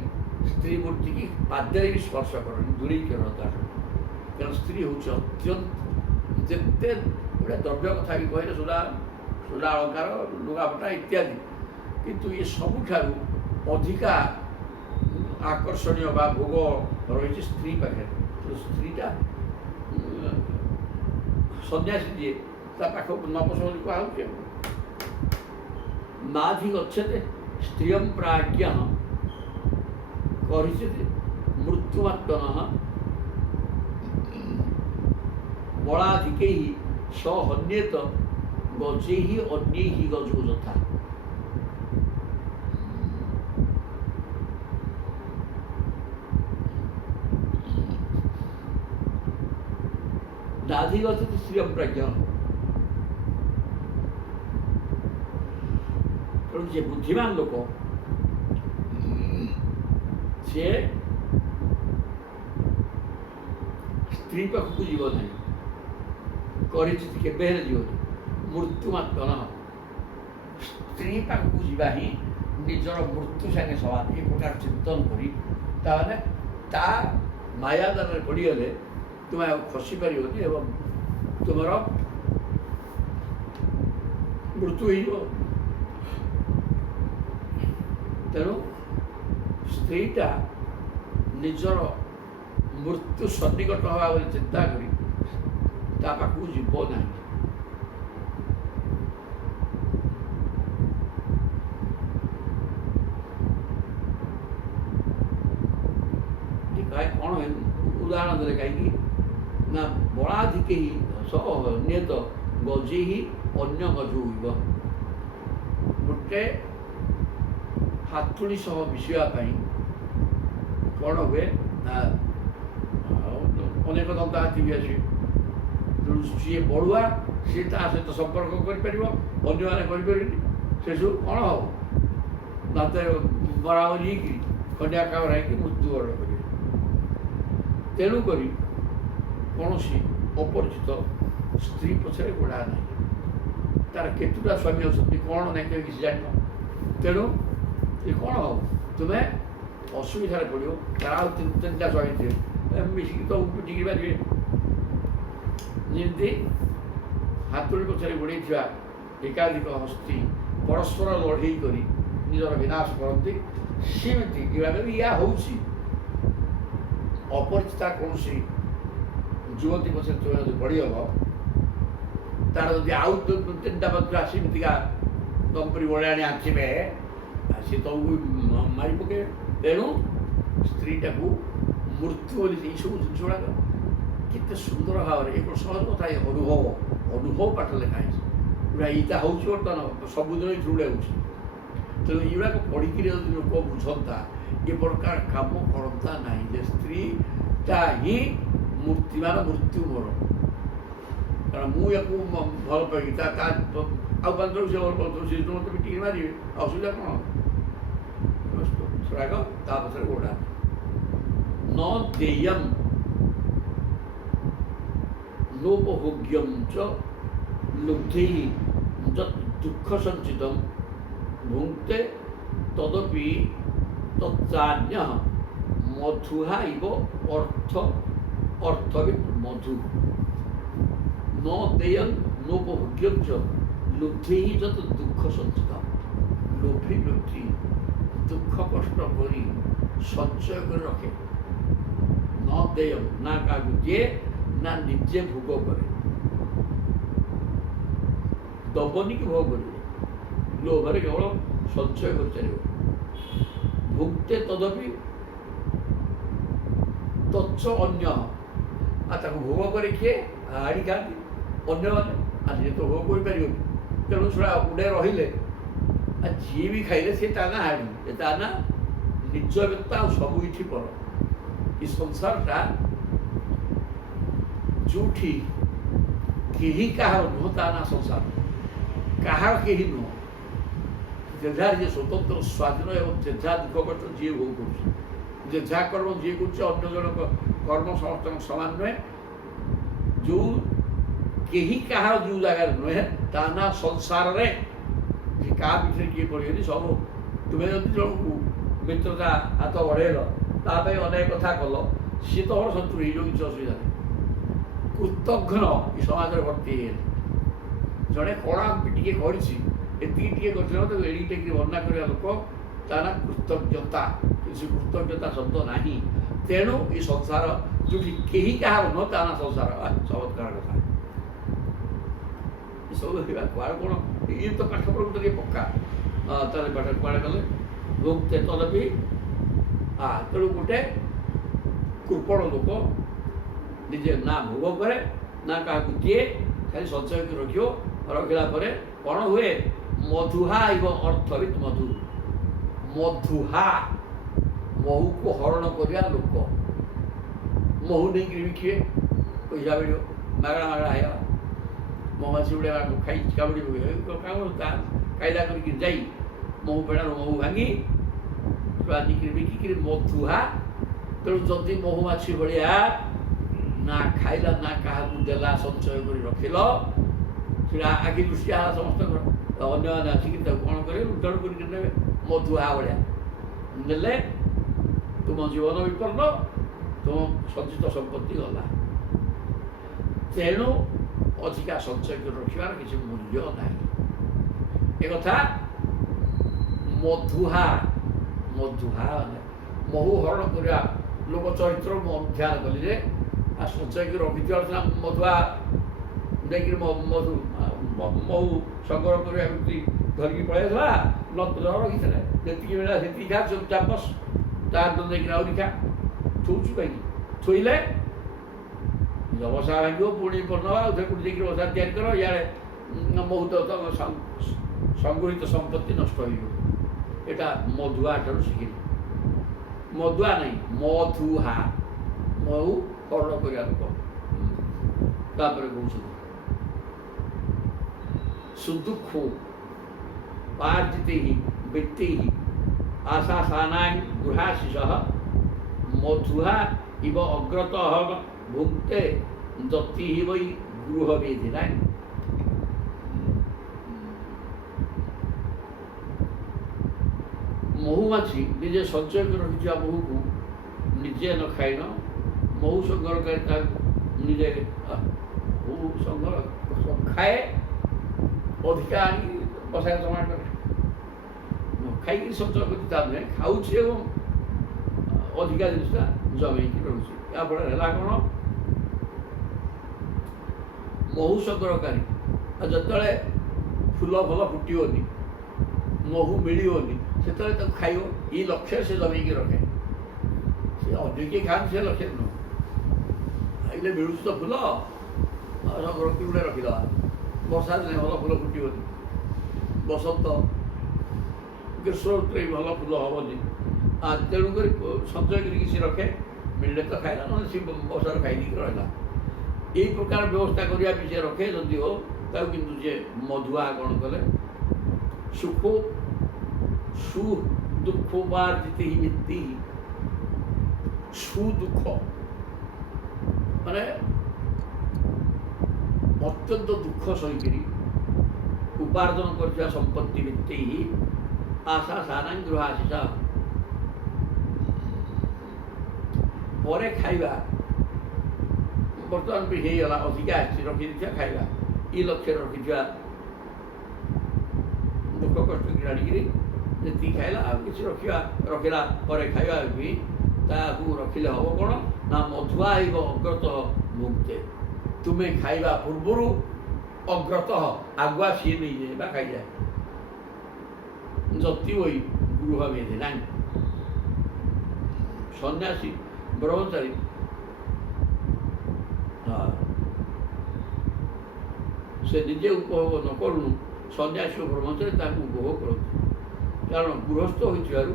ସ୍ତ୍ରୀ ମୂର୍ତ୍ତିକି ପାଦରେ ବି ସ୍ପର୍ଶ କରନି, ଦୂରେଇକି ରହ ତାଠୁ। କାରଣ ସ୍ତ୍ରୀ ହେଉଛି ଅତ୍ୟନ୍ତ, ଯେତେ ଗୋଟେ ଦ୍ରବ୍ୟ କଥା ବି କହିଲେ ସୁଦ୍ଧା ସୁନା ଅଳଙ୍କାର ଲୁଗାପଟା ଇତ୍ୟାଦି। କିନ୍ତୁ ଏ ସବୁଠାରୁ ଅଧିକା ଆକର୍ଷଣୀୟ ବା ଭୋଗ ରହିଛି ସ୍ତ୍ରୀ ପାଖରେ। ସ୍ତ୍ରୀଟା ସନ୍ନ୍ୟାସୀ ଯିଏ ତା ପାଖକୁ ନପସନ୍ଦ କୁହାହେଉଛି। ନାଧି ଗଚ୍ଛତେ ସ୍ତ୍ରିୟଂ ପ୍ରାଜ୍ଞଃ କରିଚତେ ମୃତ୍ୟୁମାତ୍ମନଃ ବଳାଧିକୈଃ ସ ହନ୍ୟେତ ଗଜୈଃ ଅନ୍ୟୈଃ ଗଜୋ ଯଥା। ନାଧି ଗଚ୍ଛତେ ସ୍ତ୍ରିୟଂ ପ୍ରାଜ୍ଞଃ। ତେଣୁ ଯେ ବୁଦ୍ଧିମାନ ଲୋକ ସେ ସ୍ତ୍ରୀ ପାଖକୁ ଯିବ ନାହିଁ, କରିଚିତ କେବେ ହେଲେ ଯିବନି। ମୃତ୍ୟୁମାତ୍ମନଃ ସ୍ତ୍ରୀ ପାଖକୁ ଯିବା ହିଁ ନିଜର ମୃତ୍ୟୁ ସାଙ୍ଗେ ସମାନ। ଏ ପ୍ରକାର ଚିନ୍ତନ କରି ତାମାନେ ତା ମାୟାଦାନରେ ପଡ଼ିଗଲେ ତୁମେ ଆଉ ଖସି ପାରିବନି ଏବଂ ତୁମର ମୃତ୍ୟୁ ହେଇଯିବ। ତେଣୁ ସ୍ତ୍ରୀଟା ନିଜର ମୃତ୍ୟୁ ସନ୍ନିକଟ ହେବା ବୋଲି ଚିନ୍ତା କରି ତା ପାଖକୁ ଯିବ ନାହିଁ। କ'ଣ ଉଦାହରଣ ଦେଲେ କାହିଁକି ନା ବଳାଧିକୈଃ ସ ହନ୍ୟେତ ଗଜୈଃ ଅନ୍ୟ ଗଜୋଇବ। ଗୋଟେ ହାତୁଡ଼ି ସହ ମିଶିବା ପାଇଁ କ'ଣ ହୁଏ ନା ଅନେକ ଦନ୍ତା ହାତୀ ବି ଆସିବେ। ତେଣୁ ସିଏ ବଢ଼ୁଆ, ସିଏ ତା ସହିତ ସମ୍ପର୍କ କରିପାରିବ, ଅନ୍ୟମାନେ କରିପାରିବେନି। ସେସବୁ କ'ଣ ହେବ ନା ବରାବରି ହେଇକି ଖଣ୍ଡିଆ କାବରା ହେଇକି ମୃତ୍ୟୁବରଣ କରିବେ। ତେଣୁକରି କୌଣସି ଅପରିଚିତ ସ୍ତ୍ରୀ ପଛରେ ଗୋଡ଼ା ନାହିଁ। ତାର କେତୁଟା ସ୍ୱାମୀ ଅଛନ୍ତି କ'ଣ ନାହିଁ ତ କିଛି ଜାଣିନ। ତେଣୁ ଏ କ'ଣ ହେବ, ତୁମେ ଅସୁବିଧାରେ ପଡ଼ିବ। ତାର ଆଉ ତିନିଟା ସ୍ୱାମୀ ଥିବେ, ମିଶିକି ତ ପିଟିକି ପାରିବେ। ଯେମିତି ହାତୁଡ଼ି ପଛରେ ଗୋଡ଼େଇଥିବା ଏକାଧିକ ହସ୍ତୀ ପରସ୍ପର ଲଢ଼େଇ କରି ନିଜର ବିନାଶ କରନ୍ତି, ସେମିତି ଇୟା ହେଉଛି ଅପରିଚିତା କୌଣସି ଯୁବତୀ ପଛରେ ତୁମେ ଯଦି ପଡ଼ିଗଲ, ତାର ଯଦି ଆଉ ତିନିଟା ପତ୍ର ଆସି ଏମିତିକା ଦମ୍ପରି ବଳିଆଣି ଆସିବେ, ସେ ତମକୁ ମାରି ପକାଇବେ। ତେଣୁ ସ୍ତ୍ରୀଟାକୁ ମୃତ୍ୟୁ ବୋଲି ଏଇସବୁ ଜିନିଷ ଗୁଡ଼ାକ କେତେ ସୁନ୍ଦର ଭାବରେ ଏକ ସହଜ କଥା। ଏ ଅନୁଭବ ପାଠ ଲେଖା ହେଇଛି। ପୁରା ଏଇଟା ହେଉଛି ବର୍ତ୍ତମାନ ସବୁଦିନ ଏଇଥିରୁଗୁଡ଼ା ହେଉଛି। ତେଣୁ ଏଗୁଡ଼ାକ ପଢ଼ିକିରି ଯଦି ଲୋକ ବୁଝନ୍ତା, ଏ ପ୍ରକାର କାମ କରନ୍ତା ନାହିଁ ଯେ ସ୍ତ୍ରୀଟା ହିଁ ମୃତ୍ୟୁ ମୋର। କାରଣ ମୁଁ ୟାକୁ ଭଲ ପାଇବି, ଆଉ 5 ଜଣ ସେ ଭଲ ପାଉଥିବ, ସେ ମୋତେ ପିଟିକି ମାରିବେ, ଅସୁବିଧା କ'ଣ? ସେଗୁଡ଼ାକ ତା ପଛରେ ଗୋଡ଼ା। ନ ଦେୟଂ ନୋପଭୋଗ୍ୟଂ ଚ ଲୁବ୍ଧୈଃ ଯତ୍ ଦୁଃଖ ସଞ୍ଚିତଂ ଭୁଙ୍କ୍ତେ ତଦପି ତଚ୍ଚାନ୍ୟଃ ମଧୁହା ଇବ ଅର୍ଥବିତ୍ ମଧୁ। ନ ଦେୟଂ ନୋପଭୋଗ୍ୟଂ ଚ ଲୁବ୍ଧୈଃ ଯତ୍ ଦୁଃଖ ସଞ୍ଚିତଂ। ଲୋଭୀ ବ୍ୟକ୍ତି ଦୁଃଖ କଷ୍ଟ କରି ସଞ୍ଚୟ କରି ରଖେ। ନ ଦେୟଂ ନା କାହାକୁ ଦିଏ ନା ନିଜେ ଭୋଗ କରେ। ଦବନି କି ଭୋଗ କରିବ, ଲୋଭରେ କେବଳ ସଞ୍ଚୟ କରି ଚାଲିବ। ଭୁକ୍ତେ ତଦପି ତଚ୍ଚ ଅନ୍ୟ, ଆଉ ତାକୁ ଭୋଗ କରି କିଏ ଆଣି ଖାଆନ୍ତି ଅନ୍ୟମାନେ। ଆଉ ଯିଏ ତ ଭୋଗ କରିପାରିବନି, ତେଣୁ ସେଟା ଉଡ଼େ ରହିଲେ ଆଉ ଯିଏ ବି ଖାଇଲେ ସେ ତା ନା ହାଡ଼ି, ତା ନା ନିଜ ବ୍ୟକ୍ତ ଆଉ ସବୁ ଏଠି ପର। ଏ ସଂସାରଟା ଯେଉଁଠି କେହି କାହାର ନୁହଁ ତା ନା ସଂସାର। କାହାର କେହି ନୁହଁ, ଯେଝାର ଯିଏ ସ୍ୱତନ୍ତ୍ର ସ୍ୱାଧୀନ ଏବଂ ଯେଝା ଦୁଃଖ କଷ୍ଟ ଯିଏ ଭୋଗ କରୁଛି, ଯେଝା କର୍ମ ଯିଏ କରୁଛି, ଅନ୍ୟ ଜଣଙ୍କ କର୍ମ ସମସ୍ତଙ୍କ ସମାନ ନୁହେଁ। ଯେଉଁ କେହି କାହାର ଯେଉଁ ଜାଗାରେ ନୁହେଁ ତା ନା ସଂସାରରେ। କାହା ପିଠିରେ କିଏ ପଡ଼ିବେନି ସବୁ। ତୁମେ ଯଦି ଜଣକୁ ମିତ୍ରତା ହାତ ବଢ଼େଇଲ, ତା ପାଇଁ ଅନେକ କଥା କଲ, ସିଏ ତମର ଶତ୍ରୁ ହେଇଯିବ, କିଛି ଅସୁବିଧା ନାହିଁ। କୃତଘ୍ନ ଏ ସମାଜରେ ଭର୍ତ୍ତି ହେଇଗଲେ। ଜଣେ କ'ଣ ଟିକେ କରିଛି, ଏତିକି ଟିକେ କରିଥିଲା ତ ଏଡ଼ିକି ଟେକି ବର୍ଣ୍ଣନା କରିବା ଲୋକ ତା ନା କୃତଜ୍ଞତା। କିଛି କୃତଜ୍ଞତା ଶବ୍ଦ ନାହିଁ। ତେଣୁ ଏ ସଂସାର ଯେଉଁଠି କେହି କାହାର ନୁହଁ ତା ନା ସଂସାର। ଚମତ୍କାର କଥା। ଏସବୁ ଦେଖିବା କୁଆଡ଼େ କ'ଣ ଇଏ ତ ପାଠ ପଢ଼ୁ ଟିକେ ପକ୍କା। ତାହେଲେ ପାଠ କୁଆଡ଼େ ଗଲେ ଭୋକ୍ତେ ତଦପି। ତେଣୁ ଗୋଟେ କୃପଣ ଲୋକ ନିଜେ ନା ଭୋଗ କରେ ନା କାହାକୁ ଦିଏ, ଖାଲି ସଞ୍ଚୟ କରି ରଖିବ। ରଖିଲା ପରେ କ'ଣ ହୁଏ? ମଧୁହା ଇବ ଅର୍ଥବିତ୍ ମଧୁ। ମଧୁହା ମହୁକୁ ହରଣ କରିବା ଲୋକ। ମହୁ ନେଇକିରି ବିକିବେ, ପଇସା ମିଳିବ, ମାଗଣା ମାଗଣା ହେଇଗଲା। ମହୁମାଛି ଗୁଡ଼ା ଖାଇ କାମୁଡ଼ି କାଇଦା କରିକି ଯାଇ ମହୁ ପେଡ଼ାରୁ ମହୁ ଭାଙ୍ଗି ଆଣିକିରି ବିକିକିରି ମଧୁହା। ତେଣୁ ଯଦି ମହୁମାଛି ଭଳିଆ ନା ଖାଇଲା ନା କାହାକୁ ଦେଲା, ସଞ୍ଚୟ କରି ରଖିଲ, ସେଟା ଆଖି ଦୃଷ୍ଟିଆ ହେଲା ସମସ୍ତଙ୍କର। ଅନ୍ୟମାନେ ଆସିକି ତାକୁ କ'ଣ କରିବେ? ଲୁଣ୍ଠନ କରିକି ନେବେ। ମଧୁହା ଭଳିଆ ନେଲେ ତୁମ ଜୀବନ ବିପନ୍ନ, ତୁମ ସଞ୍ଚିତ ସମ୍ପତ୍ତି ଗଲା। ତେଣୁ ଅଧିକା ସଞ୍ଚୟ କରି ରଖିବାର କିଛି ମୂଲ୍ୟ ନାହିଁ। ଏକଥା ମଧୁହା। ମଧୁହା ମହୁ ହରଣ କରିବା ଲୋକ ଚରିତ୍ର ମୁଁ ଅଧ୍ୟୟନ କଲି ଯେ ସଞ୍ଚୟ କରି ରଖିଥିବା ସିନା ମଧୁଆ ଦେଇକିରି ମହୁ ସଂଗ୍ରହ କରିବା ବ୍ୟକ୍ତି ଧରିକି ପଳାଇଥିଲା, ନ ରଖିଥିଲେ ଯେତିକି ମିଳିଲା ସେତିକି ଖା, ଚାପସ୍ ତାର ଦେଇକିରି ଆହୁରି ଖା। ଥୋଉଛୁ କାହିଁକି? ଥୋଇଲେ ବସା ଭାଙ୍ଗିବ, ପୁଣି ବନେଇବା, ଉଧରେ କୋଉଠି ଦେଇକିରି ବସା ତିଆରି କର, ଇଆଡ଼େ ମହୁ ତ ସଂଗୃହୀତ ସମ୍ପତ୍ତି ନଷ୍ଟ ହୋଇଯିବ। ଏଇଟା ମଧୁଆ ଠାରୁ ଶିଖିଲି। ମଧୁଆ ନାହିଁ, ମଧୁହା। ମହୁ ହରଣ କରିବା ଲୋକ। ତାପରେ କହୁଛନ୍ତି ସୁଦୁଃଖ ପାର୍ଜିତୈଃ ବିତ୍ତୈଃ ଆଶାସାନାଂ ଗୃହାଶିଷଃ ମଧୁହା ଇବ ଅଗ୍ରତଃ ଭୁକ୍ତେ ଦତିଃ ବୈ ଗୃହବେଧିନାଂ। ମହୁମାଛି ନିଜେ ସଞ୍ଚୟ କରି ରଖିଥିବା ମହୁକୁ ନିଜେ ନ ଖାଇନ, ମହୁ ସଂଗ୍ରହକାରୀ ତାକୁ ନିଜେ ମହୁ ସଂଗ୍ରହ ଖାଏ, ଅଧିକା ଆଣିକି ବସାଏ ଜମା କରେ। ଖାଇକି ସଞ୍ଚୟ କରି ତା ନୁହେଁ, ଖାଉଛି ଏବଂ ଅଧିକା ଜିନିଷଟା ଜମେଇକି ରହୁଛି। ଯାହାଫଳରେ ହେଲା କ'ଣ? ମହୁ ସଂଗ୍ରହକାରୀ ଯେତେବେଳେ ଫୁଲ ଭଲ ଫୁଟିବନି, ମହୁ ମିଳିବନି, ସେତେବେଳେ ତାକୁ ଖାଇବ। ଏଇ ଲକ୍ଷ୍ୟରେ ସେ ଜମେଇକି ରଖେ। ସେ ଅନ୍ୟ କିଏ ଖାଆନ୍ତି ସେ ଲକ୍ଷ୍ୟରେ ନୁହଁ। ଖାଇଲେ ମିଳୁଛି ତ ଫୁଲ, ସଂଗ୍ରହ କରି ଗୋଟେ ରଖିଦେବା। ବର୍ଷା ଦିନେ ଭଲ ଫୁଲ ଫୁଟିବନି, ବସନ୍ତ ଗ୍ରୀଷ୍ମ ଋତୁରେ ଭଲ ଫୁଲ ହେବନି। ତେଣୁକରି ସଞ୍ଚୟ କରିକି ସେ ରଖେ। ମିଳିଲେ ତ ଖାଇଲା, ନହେଲେ ସେ ବର୍ଷାରେ ଖାଇଦେଇକି ରହିଲା। ଏଇ ପ୍ରକାର ବ୍ୟବସ୍ଥା କରିବା ବି ସେ ରଖେ ଯଦି ହଉ। ତାକୁ କିନ୍ତୁ ସେ ମଧୁଆ କ'ଣ କଲେ? ସୁଖ ସୁଦୁଃଖ ପାର୍ଜିତୈଃ ବିତ୍ତୈଃ। ସୁଦୁଃଖ ମାନେ ଅତ୍ୟନ୍ତ ଦୁଃଖ ସହିକିରି ଉପାର୍ଜନ କରିଥିବା ସମ୍ପତ୍ତି ବିତ୍ତୈଃ ଆଶାସାନାଂ ଗୃହାଶିଷଃ। ପରେ ଖାଇବା ବର୍ତ୍ତମାନ ବି ହେଇଗଲା, ଅଧିକା ଆସିଛି, ରଖିଦେଇଥିବା ଖାଇବା। ଏ ଲକ୍ଷ୍ୟରେ ରଖିଥିବା ଦୁଃଖ କଷ୍ଟ କରି ଆଣିକିରି ଯେତିକି ଖାଇଲା, ଆଉ କିଛି ରଖିଲା ପରେ ଖାଇବା ବି ତାକୁ ରଖିଲେ ହେବ କ'ଣ? ନା ମଧୁଆ ଇବ ଅଗ୍ରତଃ ଭୁକ୍ତେ। ତୁମେ ଖାଇବା ପୂର୍ବରୁ ଅଗ୍ରତଃ ଆଗୁଆ ସିଏ ନେଇଯାଏ ବା ଖାଇଯାଏ। ଯତି ବୈ ଗୃହବେଧିନାଂ। ସନ୍ନ୍ୟାସୀ ବ୍ରହ୍ମଚାରୀ ସେ ନିଜେ ଉପଭୋଗ ନ କରୁଣୁ ସନ୍ନ୍ୟାସୀ ଓ ବ୍ରହ୍ମଚାରୀ ତାଙ୍କୁ ଉପଭୋଗ କରନ୍ତି। କାରଣ ଗୃହସ୍ଥ ହୋଇଥିବାରୁ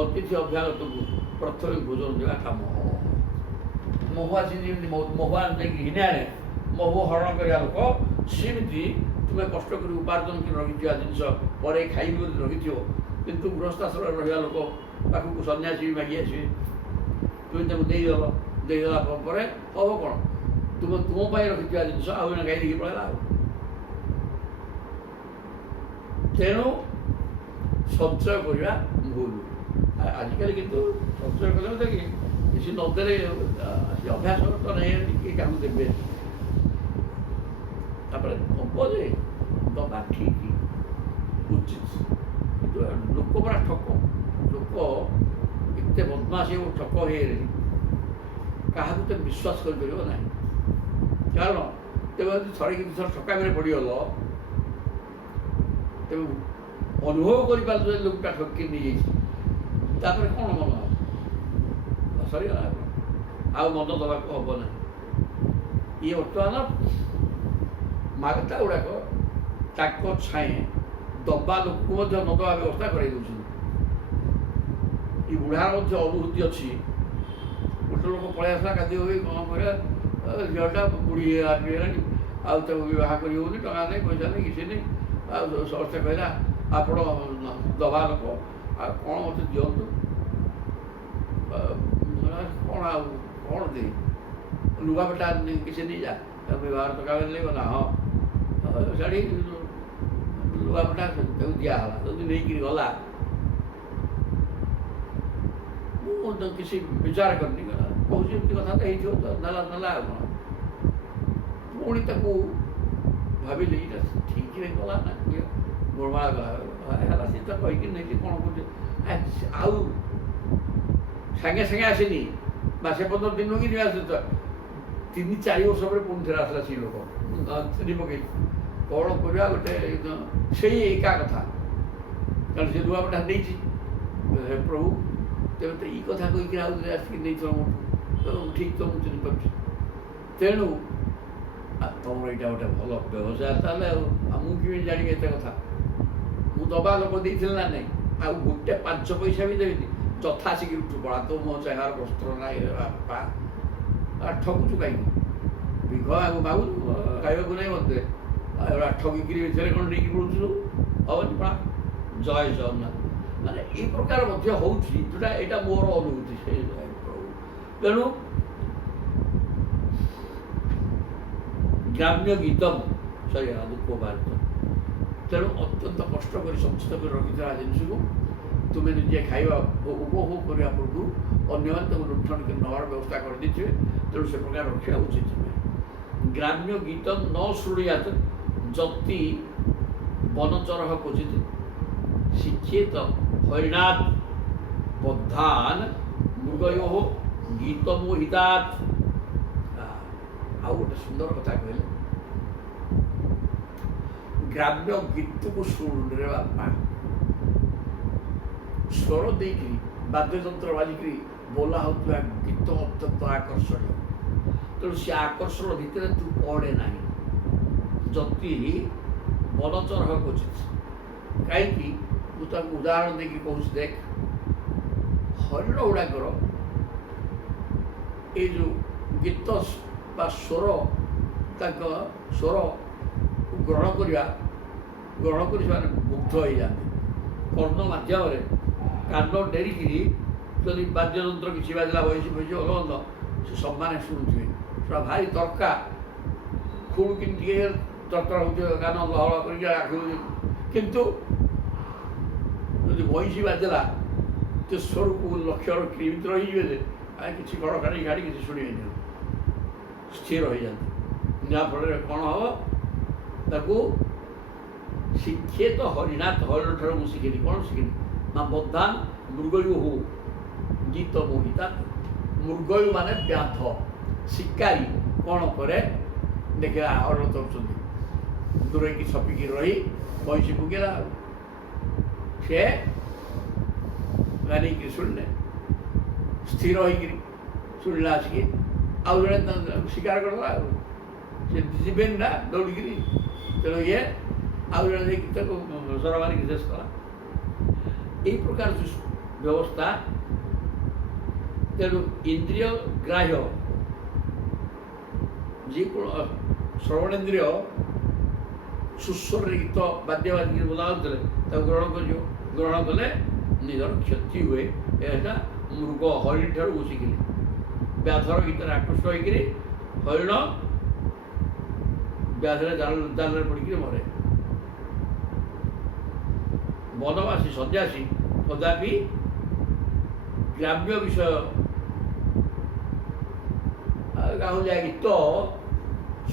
ଅତିଥି ଅଭ୍ୟାଗତକୁ ପ୍ରଥମେ ଭୋଜନ ଦେବା କାମ। ମହୁମାଛି ଯେମିତି ମହୁଆ ଯାଇକି ଘିନି ଆଣେ, ମହୁ ହରଣ କରିବା ଲୋକ, ସେମିତି ତୁମେ କଷ୍ଟ କରି ଉପାର୍ଜନ କରି ରଖିଥିବା ଜିନିଷ ପରେ ଖାଇବି ବୋଲି ରଖିଥିବ। କିନ୍ତୁ ଗୃହସ୍ଥାଶ୍ରମରେ ରହିବା ଲୋକ ପାଖକୁ ସନ୍ନ୍ୟାସୀ ବି ମାଗି ଆସିବେ, ତୁମେ ତାକୁ ଦେଇଦେଲା ପରେ ହେବ କ'ଣ? ତୁମ ପାଇଁ ରଖିଥିବା ଜିନିଷ ଆଉ ଜଣେ ଖାଇ ଦେଇକି ପଳେଇଲା। ଆଉ ତେଣୁ ସଞ୍ଚୟ କରିବା ଭୁଲ। ଆଜିକାଲି କିନ୍ତୁ ସଞ୍ଚୟ କଲେ ଦେଖି କିଛି ନଦେଲେ ଅଭ୍ୟାସ ତ ନାହିଁ, କିଏ କାହାକୁ ଦେବେ। ତାପରେ ହବ ଯେ ଦବା ଠିକ୍ ଉଚିତ, କିନ୍ତୁ ଲୋକ ପରା ଠକ, ଲୋକ ଏତେ ବଦମାସି ଏବଂ ଠକ ହେଇଗଲେଣି କାହାକୁ ତ ବିଶ୍ୱାସ କରିପାରିବ ନାହିଁ। କାରଣ ତେବେ ଯଦି ଥରେ କି ଦୁଇଥର ଠକାମିରେ ପଡ଼ିଗଲ, ତେବେ ଅନୁଭବ କରିପାରିଲ ଯେ ଲୋକଟା ଠକି ନେଇଯାଇଛି, ତାପରେ କ'ଣ ମନ ହେବ? ସରିଗଲା, ଆଉ ମନ ଦେବାକୁ ହେବ ନାହିଁ। ଇଏ ବର୍ତ୍ତମାନ ମାଗତା ଗୁଡ଼ାକ ତାଙ୍କ ଛାଏଁ ଦବା ଲୋକକୁ ମଧ୍ୟ ନ ଦେବା ବ୍ୟବସ୍ଥା କରାଇ ଦେଉଛନ୍ତି। ଏ ବୁଢ଼ାର ମଧ୍ୟ ଅନୁଭୂତି ଅଛି। ଗୋଟେ ଲୋକ ପଳେଇ ଆସିଲା ଖାଦ୍ୟ ହୋଇ କ'ଣ କରିବା, ଝିଅଟା ବୁଢ଼ୀ ହେଇଗଲାଣି, ଆଉ ତାକୁ ବିବାହ କରି ହେଉନି, ଟଙ୍କା ନାହିଁ, ପଇସା ନାହିଁ, କିଛି ନାହିଁ। ଆଉ ସମସ୍ତେ କହିଲା ଆପଣ ଦବା ଲୋକ, ଆଉ କ'ଣ ମୋତେ ଦିଅନ୍ତୁ, କ'ଣ ଆଉ କ'ଣ ଦେଇ ଲୁଗାପଟା କିଛି ନେଇଯା, ବିବାହ ଟଙ୍କା ନେଇବ ନା, ହଁ ଶାଢ଼ୀ ଲୁଗାପଟା ତାକୁ ଦିଆହେଲା। ଯଦି ନେଇକିରି ଗଲା, ମୁଁ ତ କିଛି ବିଚାର କରିନି, କହୁଛି ଏମିତି କଥା ତ ହେଇଥିବ, ତ ନେଲା ଆଉ କ'ଣ। ପୁଣି ତାକୁ ଭାବିଲି ଏଇଟା ଠିକ୍ରେ ଗଲା ନା ଗୋଳମାଳ ହେଲା, ସେ ତ କହିକି ନେଇକି କ'ଣ କରୁଛି, ଆଉ ସାଙ୍ଗେ ସାଙ୍ଗେ ଆସିନି, ମାସେ 15 ଦିନ କି ଆସେ, 3-4 ବର୍ଷ ପରେ ପୁଣି ଥରେ ଆସିଲା ସେଇ ଲୋକ ଚିନି ପକେଇ। କ'ଣ କରିବା, ଗୋଟେ ସେଇ ଏକା କଥା, କାରଣ ସେ ଲୁଗାପଟା ନେଇଛି। ହେ ପ୍ରଭୁ, ତେବେ ତ ଏଇ କଥା କହିକି ଆଉ ଆସିକି ନେଇଥିଲ ମୋଠୁ, ଠିକ୍ ତ ମୁଁ ଚିହ୍ନି ପାରୁଛି। ତେଣୁ ତମର ଏଇଟା ଗୋଟେ ଭଲ ବ୍ୟବସାୟ ତାହେଲେ, ଆଉ ମୁଁ କେମିତି ଜାଣିବି ଏତେ କଥା? ମୁଁ ଦବା ଲୋକ ଦେଇଥିଲି ନା ନାହିଁ, ଆଉ ଗୋଟେ 5 ପଇସା ବି ଦେବିନି। ଯଥା ଆସିକି ଉଠୁ ପଡ଼ା, ତ ମୋ ଚାହାର ବସ୍ତ୍ର ନାହିଁ ବାପା, ଠକୁଛୁ କାହିଁକି? ଭିକ ମାଗୁଛୁ, ଖାଇବାକୁ ନାହିଁ ମୋତେ, ଠକିକିରି ଭିତରେ କ'ଣ ନେଇକି ପଡ଼ୁଛୁ, ହେବନି ପଡ଼ା। ଜୟ ଜଗନ୍ନାଥ। ମାନେ ଏଇ ପ୍ରକାର ମଧ୍ୟ ହେଉଛି, ଯେଉଁଟା ଏଇଟା ମୋର ଅନୁଭୂତି। ସେ ତେଣୁ ଗ୍ରାମ୍ୟ ଗୀତ ସରିଗଲା, ଦୁଃଖ ଭାରତ। ତେଣୁ ଅତ୍ୟନ୍ତ କଷ୍ଟ କରି ସଞ୍ଚିତ କରି ରଖିଥିବା ଜିନିଷକୁ ତୁମେ ନିଜେ ଖାଇବା ଉପଭୋଗ କରିବା ପୂର୍ବରୁ ଅନ୍ୟମାନେ ତାକୁ ଲୁଣ୍ଠନ କରି ନେବାର ବ୍ୟବସ୍ଥା କରିଦେଇଥିବେ। ତେଣୁ ସେ ପ୍ରକାର ରଖିବା ଉଚିତ ନୁହେଁ। ଗ୍ରାମ୍ୟ ଗୀତ ନ ଶୃଣୁୟାତ ଯତି ବନଚରଃ କ୍ୱଚିତ୍ ଶିକ୍ଷେତ ହରିଣାତ୍ ବଦ୍ଧାନ୍ ମୃଗୟୋଃ ଗୀତମୋହିତାତ୍। ଆଉ ଗୋଟେ ସୁନ୍ଦର କଥା କହିଲେ, ଗ୍ରାମ୍ୟ ଗୀତକୁ ଶୁଣୁରେ ବାପା, ସ୍ୱର ଦେଇକିରି ବାଦ୍ୟଯନ୍ତ୍ର ବାଜିକିରି ବୋଲା ହେଉଥିବା ଗୀତ ଅତ୍ୟନ୍ତ ଆକର୍ଷଣୀୟ। ତେଣୁ ସେ ଆକର୍ଷଣ ଭିତରେ ତୁ ପଡ଼େ ନାହିଁ। ଯତି ବନଚରଃ କ୍ୱଚିତ୍। କାହିଁକି? ମୁଁ ତାକୁ ଉଦାହରଣ ଦେଇକି କହୁଛି, ଦେଖ, ହରିଣ ଗୁଡ଼ାକର ଏଇ ଯେଉଁ ଗୀତ ବା ସ୍ୱର, ତାଙ୍କ ସ୍ୱର ଗ୍ରହଣ କରି ସେମାନେ ମୁଗ୍ଧ ହେଇଯାଆନ୍ତି। କର୍ଣ୍ଣ ମାଧ୍ୟମରେ କାନ ଡେରିକିରି ଯଦି ବାଦ୍ୟଯନ୍ତ୍ର କିଛି ବାଜିଲା, ବୟସ ଭଗବନ୍ଧ, ସେ ସମାନେ ଶୁଣୁଥିବେ। ସେଟା ଭାରି ତର୍କା, ଖୁଣ୍ କି ଟିକେ ତରତର ହେଉଥିବ, କାନ ଲହଳ କରିକି ଆଖି। କିନ୍ତୁ ଯଦି ବଇଁଶୀ ବାଜିଲା, ସେ ସ୍ୱରକୁ ଲକ୍ଷ୍ୟ ରଖି ଏମିତି ରହିଯିବେ ଯେ କିଛି ଘଡ଼ଘଡ଼ି ଗାଡ଼ି କିଛି ଶୁଣିବେନି, ସ୍ଥିର ହୋଇଯାନ୍ତି। ଯାହାଫଳରେ କ'ଣ ହେବ, ତାକୁ ଶିକ୍ଷେତ ହରିଣାତ୍। ହରିଣ ଠାରୁ ମୁଁ ଶିଖିଲି, କ'ଣ ଶିଖିଲି ନା ବଦ୍ଧାନ୍ ମୃଗୟୋଃ ଗୀତମୋହିତାତ୍। ମୃଗୟୁ ମାନେ ବ୍ୟାଧ, ଶିକାରୀ କ'ଣ କରେ, ଦେଖିଲା ହରିଣ ତରୁଛନ୍ତି, ଦୂରେଇକି ଛପିକି ରହି ବଇଁଶୀ ପକେଇଲା, ସେ ଗାନେଇକିରି ଶୁଣିଲେ, ସ୍ଥିର ହେଇକିରି ଶୁଣିଲା, ଆସିକି ଆଉ ଜଣେ ଶିକାର କରିଦେଲା। ଆଉ ସେ ଯିବେନି ନା ଦୌଡ଼ିକିରି, ତେଣୁ ଇଏ ଆଉ ଜଣେ ଯାଇକି ତାକୁ ସ୍ୱର ମାରିକି ଶେଷ କଲା। এই প্রকার ব্যবস্থা। তেণু ইন্দ্রিয় গ্রাহ্য যে কোনো শ্রবণেন্দ্রিয় সুস্বরে গীত বাদ্য বাজিকি ବୋଲା ହେଉଥିଲେ ତାକୁ ଗ୍ରହଣ କରିବ। ଗ୍ରହଣ କଲେ ନିଜର କ୍ଷତି ହୁଏ। ଏହା ମୃଗ ହରିଣ ଠାରୁ ମୁଁ ଶିଖିଲି। ବ୍ୟାଧର ଗୀତରେ ଆକୃଷ୍ଟ ହୋଇକିରି ହରିଣ ବ୍ୟାଧରେ ଜାଲରେ ପଡ଼ିକିରି ମରେ। ବନବାସୀ ସନ୍ନ୍ୟାସୀ କଦାପି ଗ୍ରାମ୍ୟ ବିଷୟ ଗାଉଁଲିଆ ଗୀତ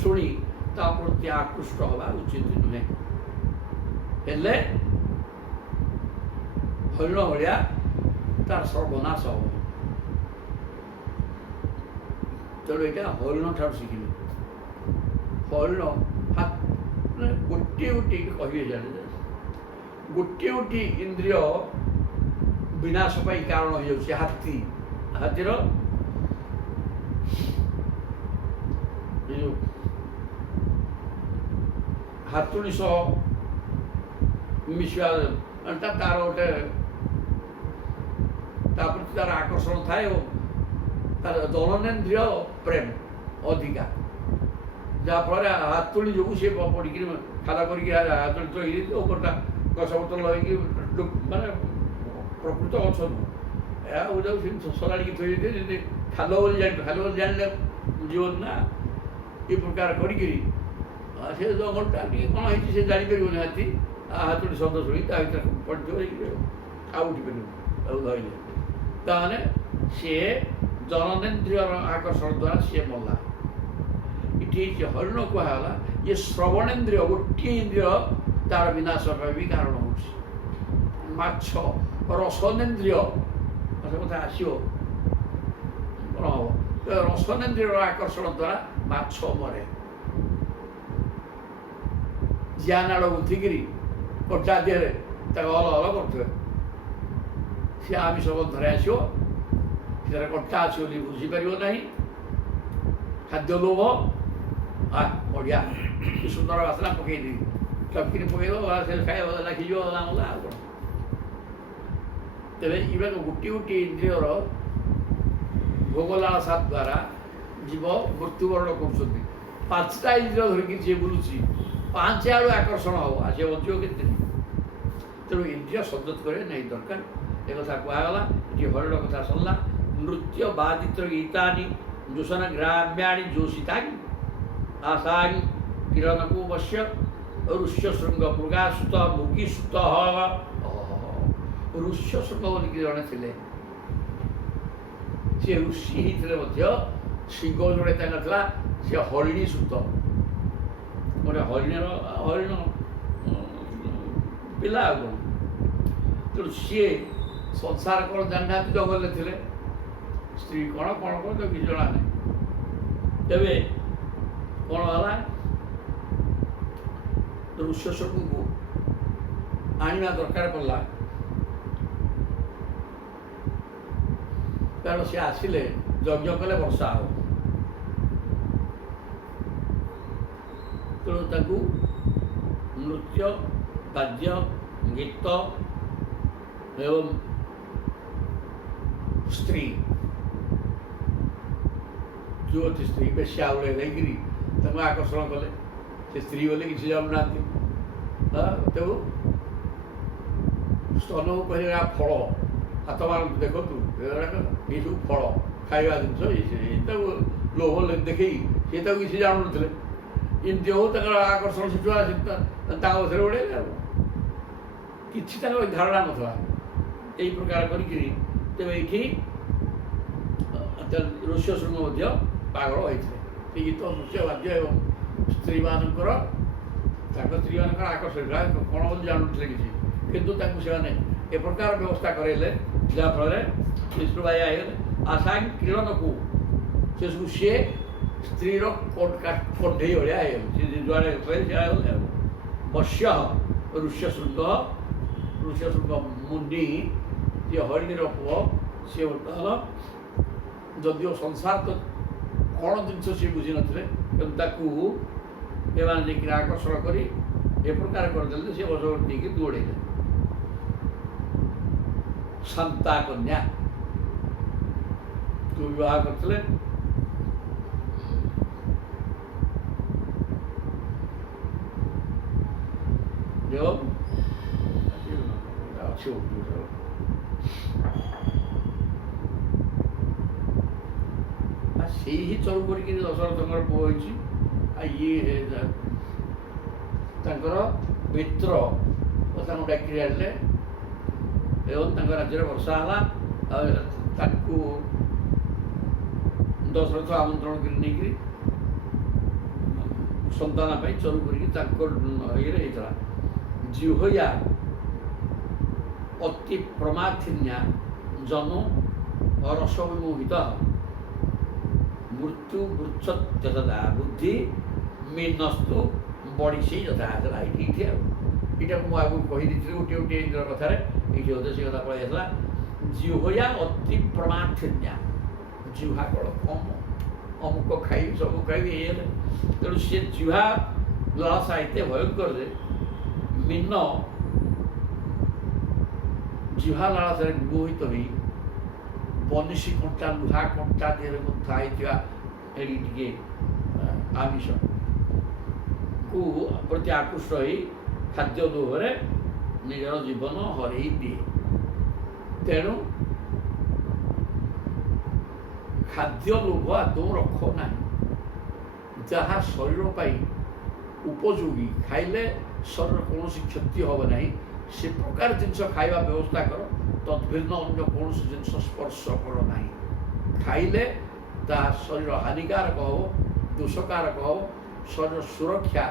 ଶୁଣି ତା ପ୍ରତି ଆକୃଷ୍ଟ ହେବା ଉଚିତ ନୁହେଁ। ହେଲେ ହରିଣ ଭଳିଆ ତାର ସର୍ବନାଶ ହବ। ତେଣୁ ଏଇଟା ହରିଣ ଠାରୁ ଶିଖିବେ। ହରିଣ ଗୋଟିଏ ଗୋଟିଏ କହିବେ ଜାଣିଲେ ଗୋଟିଏ ଗୋଟିଏ ଇନ୍ଦ୍ରିୟ ବିନାଶ ପାଇଁ କାରଣ ହେଇଯାଉଛି। ହାତୀର ଏ ଯେଉଁ ହାତୁଡ଼ି ସହ ମିଶିବା ତାର ଗୋଟେ ତା ପ୍ରତି ତାର ଆକର୍ଷଣ ଥାଏ ଏବଂ ତାର ଜନନେନ୍ଦ୍ରିୟ ପ୍ରେମ ଅଧିକା, ଯାହାଫଳରେ ହାତୁଡ଼ି ଯୋଗୁଁ ସେ ପଡ଼ିକିରି ଖାଲ କରିକି ହାତୁଡ଼ି ଥୋଇ ଦେଇଥିବ ଉପରଟା ଗଛ ପତ୍ର ଲଗେଇକି ମାନେ ପ୍ରକୃତ ଗଛ ନୁହଁ, ଏହା ଯାଉ ସେ ସଜାଡ଼ିକି ଥୋଇ ଦେଇଥିବେ ଯେମିତି ଖାଲ ବୋଲି ଜାଣିଲେ ଜୀବନ ନା ଏ ପ୍ରକାର କରିକିରି ସେ ଜଙ୍ଗଲଟା ଟିକେ କ'ଣ ହେଇଛି ସେ ଜାଣିପାରିବନି। ହାତୁଡ଼ି ଶବ୍ଦ ଶୁଣି ତା ଭିତରେ ପଡ଼ିଥିବ ହେଇକି ଆଉ ଉଠିପାରିବ ଆଉ ଧରିଲେ ତାମାନେ ସିଏ ଜନନେନ୍ଦ୍ରିୟର ଆକର୍ଷଣ ଦ୍ୱାରା ସିଏ ମଲା। ଏଠି ହରିଣ କୁହାଗଲା ଯେ ଶ୍ରବଣେନ୍ଦ୍ରିୟ ଗୋଟିଏ ଇନ୍ଦ୍ରିୟ ତାର ବିନାଶ ପାଇଁ ବି କାରଣ ହେଉଛି। ମାଛ ରସନେନ୍ଦ୍ରିୟ କଥା ଆସିବ କ'ଣ ହବ, ରସନେନ୍ଦ୍ରିୟର ଆକର୍ଷଣ ଦ୍ୱାରା ମାଛ ମରେ। ଜିଆ ନାଡ଼ ଗୁନ୍ଥିକିରି କଟା ଦେହରେ ତାକୁ ଅଲ କରୁଥିବେ, ସେ ଆମିଷ ଗନ୍ଧରେ ଆସିବ, ସେଥିରେ କଟା ଅଛି ବୋଲି ବୁଝିପାରିବ ନାହିଁ। ଖାଦ୍ୟ ଲୋଭ ବଢ଼ିଆ କି ସୁନ୍ଦର ବାସନା ପକେଇଦେବି ଚପକିରି ପକେଇଦେବ ସେ ଖାଇବା ଲାଖିଯିବ ଆମଲା ଆଉ କ'ଣ। ତେବେ ଇଏ ଗୋଟିଏ ଗୋଟିଏ ଇନ୍ଦ୍ରିୟର ଭୋଗ ଲାଳସା ଦ୍ୱାରା ଜୀବ ମୃତ୍ୟୁବରଣ କରୁଛନ୍ତି। 5ଟା ଇନ୍ଦ୍ରିୟ ଧରିକି ଯିଏ ବୁଲୁଛି 5 ଆଡ଼ୁ ଆକର୍ଷଣ ହେବ ଆଉ ସେ ବଞ୍ଚିବ କେତେ? ତେଣୁ ଇନ୍ଦ୍ରିୟ ସଦତ କରିବା ନାହିଁ ଦରକାର। ଏ କଥା କୁହାଗଲା। ଏଠି ହରିଣ କଥା ସରିଲା। ନୃତ୍ୟ ବାଦିତ୍ର ଗୀତାନି ଯୋଷନ ଗ୍ରାମ୍ୟାଣି ଯୋଷିତାନି ଆଶାନି କିରଣକୁ ବଶ୍ୟ ଋଷ୍ୟ ଶୃଙ୍ଗ ମୃଗାସୁତ ମୃଗୀସୁତ ଋଷ୍ୟ ଶୃଙ୍ଗ ବୋଲିକି ଜଣେ ଥିଲେ, ସେ ଋଷି ହେଇଥିଲେ ମଧ୍ୟ ଶିଙ୍ଗ ଯୋଡ଼େ ତାଙ୍କର ଥିଲା, ସେ ହରିଣୀ ସୁତ ଗୋଟେ ହରିଣ ପିଲା ଆଉ କ'ଣ। ତେଣୁ ସିଏ ସଂସାର କ'ଣ ଜାଣିନାହାନ୍ତି, ଜଙ୍ଗଲରେ ଥିଲେ, ସ୍ତ୍ରୀ କ'ଣ ତ କିଛି ଜଣା ନାହିଁ। ତେବେ କ'ଣ ହେଲା, ଋଷ୍ୟଶୃଙ୍ଗକୁ ଆଣିବା ଦରକାର ପଡ଼ିଲା, କାରଣ ସେ ଆସିଲେ ଯଜ୍ଞ କଲେ ବର୍ଷା ହେବ। ତେଣୁ ତାକୁ ନୃତ୍ୟ ବାଦ୍ୟ ଗୀତ ଏବଂ ସ୍ତ୍ରୀ ଯୁବତୀ ସ୍ତ୍ରୀ ବେଶ୍ୟା ଭଳିଆ ନେଇକିରି ତାଙ୍କୁ ଆକର୍ଷଣ କଲେ। ସେ ସ୍ତ୍ରୀ ବୋଲି କିଛି ଜାଣୁନାହାନ୍ତି। ତେଣୁ ସ୍ତନକୁ କହିଲେ ଫଳ ହାତ ମାରନ୍ତୁ, ଦେଖନ୍ତୁ ଏଇସବୁ ଫଳ ଖାଇବା ଜିନିଷ ତାକୁ ଲୋଭ ଦେଖେଇ ସେ ତାକୁ କିଛି ଜାଣୁନଥିଲେ। ଏମିତି ହଉ ତାଙ୍କର ଆକର୍ଷଣ ସେଠୁ ତାଙ୍କ ପଛରେ ଉଡ଼େଇଲେ ଆଉ କିଛି ତାଙ୍କର ଧାରଣା ନଥିଲା। ଏଇ ପ୍ରକାର କରିକିରି ତେବେ ଏଇଠି ଋଷ୍ୟଶୃଙ୍ଗ ମଧ୍ୟ ପାଗଳ ହୋଇଥିଲେ। ସେ ଗୀତ ନୃତ୍ୟ ବାଦ୍ୟ ଏବଂ ସ୍ତ୍ରୀମାନଙ୍କର ଆକର୍ଷଣ କ'ଣ ବୋଲି ଜାଣୁଥିଲେ କିଛି, କିନ୍ତୁ ତାଙ୍କୁ ସେମାନେ ଏ ପ୍ରକାର ବ୍ୟବସ୍ଥା କରାଇଲେ ଯାହାଫଳରେ ବିଷ୍ଣୁଭାଇ ହେଇଗଲେ। ଆଶା କିରଣକୁ ସେସବୁ ସିଏ ସ୍ତ୍ରୀର କଣ୍ଢେଇ ଭଳିଆ ହେଇଗଲେ, ସେ ଯୁଆଡ଼େ କହିଲେ ହେଇଗଲେ ଆଉ। ବଶ୍ୟ ଋଷ୍ୟଶୃଙ୍ଗ ମୁନି ଯିଏ ହରିଣୀର ପୁଅ, ସିଏ ବର୍ତ୍ତମାନ ଯଦିଓ ସଂସାର ତ କ'ଣ ଜିନିଷ ସିଏ ବୁଝିନଥିଲେ, କିନ୍ତୁ ତାକୁ ଏମାନେ ନେଇକି ଆକର୍ଷଣ କରି ଏ ପ୍ରକାର କରିଦେଲେ ସେ ବସବର୍ତ୍ତୀ ନେଇକି ଦୌଡ଼େଇଲେ। ଶାନ୍ତା କନ୍ୟା ବିବାହ କରିଥିଲେ। ସେଇ ହିଁ ଚରୁ କରିକି ଦଶରଥଙ୍କର ପୁଅ ହେଇଛି। ଆଉ ଇଏ ତାଙ୍କର ମିତ୍ର ତାଙ୍କୁ ଡାକିରି ଆଣିଲେ ଏବଂ ତାଙ୍କ ରାଜ୍ୟରେ ବର୍ଷା ହେଲା। ଆଉ ତାକୁ ଦଶରଥ ଆମନ୍ତ୍ରଣ କରି ନେଇକରି ସନ୍ତାନ ପାଇଁ ଚରୁ କରିକି ତାଙ୍କ ଇଏରେ ହେଇଥିଲା। ଜିହ୍ୱୟା ଅତି ପ୍ରମାଥିନ୍ୟା ଜନୁ ରସ ବିମୋହିତ ମୃତ୍ୟୁ ମୃଚ୍ଛତ୍ୟସଦା ବୁଦ୍ଧି ମୀନସ୍ତୁ ବଢ଼ିଛି ଯଥା ହେଲା ଏଇଠି ଆଉ ଏଇଟାକୁ ମୁଁ ଆଗକୁ କହିଦେଇଥିଲି ଗୋଟିଏ ଗୋଟିଏ ଇନ୍ଦ୍ର କଥାରେ ଏଇଠି ବୋଧେ ସେ କଥା ପଳେଇ ଆସିଲା। ଜିହ୍ୱୟା ଅତି ପ୍ରମାଥିନ୍ୟା ଜିହ୍ୱା କଳ କମ୍ ଅମୁକ ଖାଇବି ସବୁ ଖାଇବି ଏଇ ହେଲେ ତେଣୁ ସେ ଜିହ୍ୱା ଲାଳସା ଏତେ ଭୟଙ୍କର ଯେ ମୀନ ଜିହ୍ୱା ଲାଳସାରେ ବିମୋହିତ ହୋଇ ବନିଶୀ କଣ୍ଟା ଲୁହା କଣ୍ଟା ଦେହରେ ଗୁନ୍ଥା ହେଇଥିବା ଏଠି ଟିକେ ଆମିଷକୁ ପ୍ରତି ଆକୃଷ୍ଟ ହୋଇ ଖାଦ୍ୟ ଲୋଭରେ ନିଜର ଜୀବନ ହରେଇ ଦିଏ। ତେଣୁ ଖାଦ୍ୟ ଲୋଭ ଆଦୌ ରଖ ନାହିଁ। ଯାହା ଶରୀର ପାଇଁ ଉପଯୋଗୀ ଖାଇଲେ ଶରୀର କୌଣସି କ୍ଷତି ହେବ ନାହିଁ ସେ ପ୍ରକାର ଜିନିଷ ଖାଇବା ବ୍ୟବସ୍ଥା କର। ତଦ୍ଭିନ୍ନ ଅନ୍ୟ କୌଣସି ଜିନିଷ ସ୍ପର୍ଶ କର ନାହିଁ। ଖାଇଲେ ତାହା ଶରୀର ହାନିକାରକ ହେବ, ଦୋଷକାରକ ହେବ। ଶରୀର ସୁରକ୍ଷା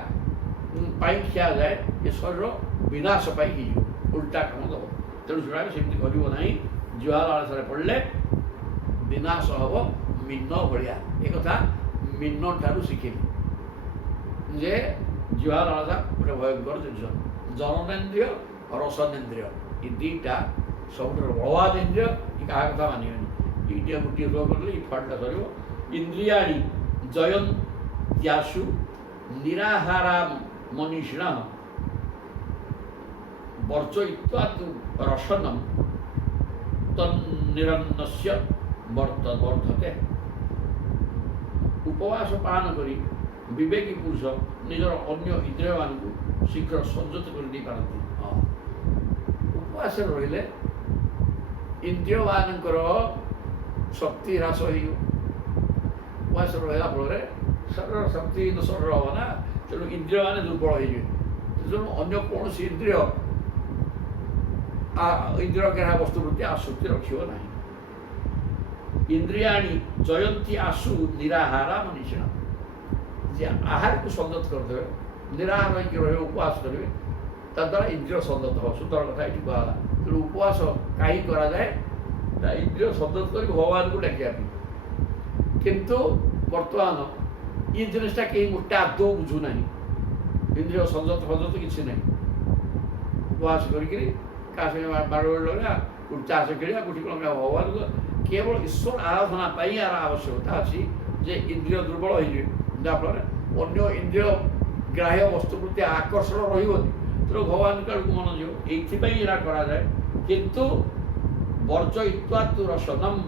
ପାଇଁ ଖିଆଯାଏ ଏ ଶରୀର ବିନାଶ ପାଇଁ ହେଇଯିବ, ଓଲଟା କାମ ଦେବ। ତେଣୁ ସେଗୁଡ଼ାକ ସେମିତି କରିବ ନାହିଁ। ଜିହ୍ୱା ଲାଳସାରେ ପଡ଼ିଲେ ବିନାଶ ହେବ ମୀନ ଭଳିଆ। ଏ କଥା ମୀନ ଠାରୁ ଶିଖିଲି ଯେ ଜିହ୍ୱା ଲାଳସା ଗୋଟେ ଭୟଙ୍କର ଜିନିଷ। ଜନନେନ୍ଦ୍ରିୟ ରସନେନ୍ଦ୍ରିୟ ଏ ଦୁଇଟା ସବୁଠାରୁ ବଳବାନ ଇନ୍ଦ୍ରିୟ। କାହା କଥା ମାନିବେନି। ଏଇଟା ଗୋଟିଏ ରୋଗ କରିଲେ ଏଇ ଫଳଟା ସରିବ। ଇନ୍ଦ୍ରିୟାଣି ଜୟନ୍ତ୍ୟାସୁ ନିରାହାରା ମନୀଷିଣ ବର୍ଜୟିତ୍ୱା ରସନମ୍ ତନ୍ନିରନ୍ନସ୍ୟ ବର୍ଦ୍ଧତେ। ଉପବାସ ପାଳନ କରି ବିବେକୀ ପୁରୁଷ ନିଜର ଅନ୍ୟ ଇନ୍ଦ୍ରିୟମାନଙ୍କୁ ଶୀଘ୍ର ସଂଯତ କରିଦେଇପାରନ୍ତି। ଉପବାସରେ ରହିଲେ ଇନ୍ଦ୍ରିୟମାନଙ୍କର ଶକ୍ତି ହ୍ରାସ ହେଇଯିବ। ଉପବାସରେ ରହିଲା ଫଳରେ ଶରୀର ଶକ୍ତିହୀନ ଶରୀର ହେବ ନା, ତେଣୁ ଇନ୍ଦ୍ରିୟମାନେ ଦୁର୍ବଳ ହେଇଯିବେ। ତେଣୁ ଅନ୍ୟ କୌଣସି ଇନ୍ଦ୍ରିୟ ଗ୍ରାହ୍ୟ ବସ୍ତୁ ପ୍ରତି ଆସକ୍ତି ରଖିବ ନାହିଁ। ଇନ୍ଦ୍ରିୟାଣି ଜୟନ୍ତୀ ଆସୁ ନିରାହାରା ମନୀଷିଣ। ଯେ ଆହାରକୁ ସଂଯତ କରିଦେବେ, ନିରାହାର ହେଇକି ରହିବେ, ଉପବାସ କରିବେ, ତାଦ୍ୱାରା ଇନ୍ଦ୍ରିୟ ସଂଯତ ହେବ। ସୁତରାଂ କଥା ଏଠି କୁହାଗଲା। ତେଣୁ ଉପବାସ କାହିଁ କରାଯାଏ? ତା ଇନ୍ଦ୍ରିୟ ସଂଯତ କରି ଭଗବାନଙ୍କୁ ଡାକିବା ପାଇଁ। କିନ୍ତୁ ବର୍ତ୍ତମାନ ଏ ଜିନିଷଟା କେହି ମୋଟେ ଆଦୌ ବୁଝୁନାହିଁ। ଇନ୍ଦ୍ରିୟ ସଂଯତ ଫଞ୍ଜତ କିଛି ନାହିଁ। ଉପବାସ କରିକିରି କାହା ସାଙ୍ଗେ ବାଡ଼ ଲଗା, କୋଉଠି ଚାଷ ଖେଳିବା, କୋଉଠି କ'ଣ ଭଗବାନଙ୍କୁ କେବଳ ଈଶ୍ୱର ଆରାଧନା ପାଇଁ ଏହାର ଆବଶ୍ୟକତା ଅଛି ଯେ ଇନ୍ଦ୍ରିୟ ଦୁର୍ବଳ ହେଇଯିବେ। ଯାହାଫଳରେ ଅନ୍ୟ ଇନ୍ଦ୍ରିୟ ଗ୍ରାହ୍ୟ ବସ୍ତୁ ପ୍ରତି ଆକର୍ଷଣ ରହିବନି। ତେଣୁ ଭଗବାନଙ୍କ ଆଡ଼କୁ ମନ ଯିବ। ଏଇଥିପାଇଁ ଏରା କରାଯାଏ। କିନ୍ତୁ ବର୍ଜୟିତ୍ୱା ରସନମ୍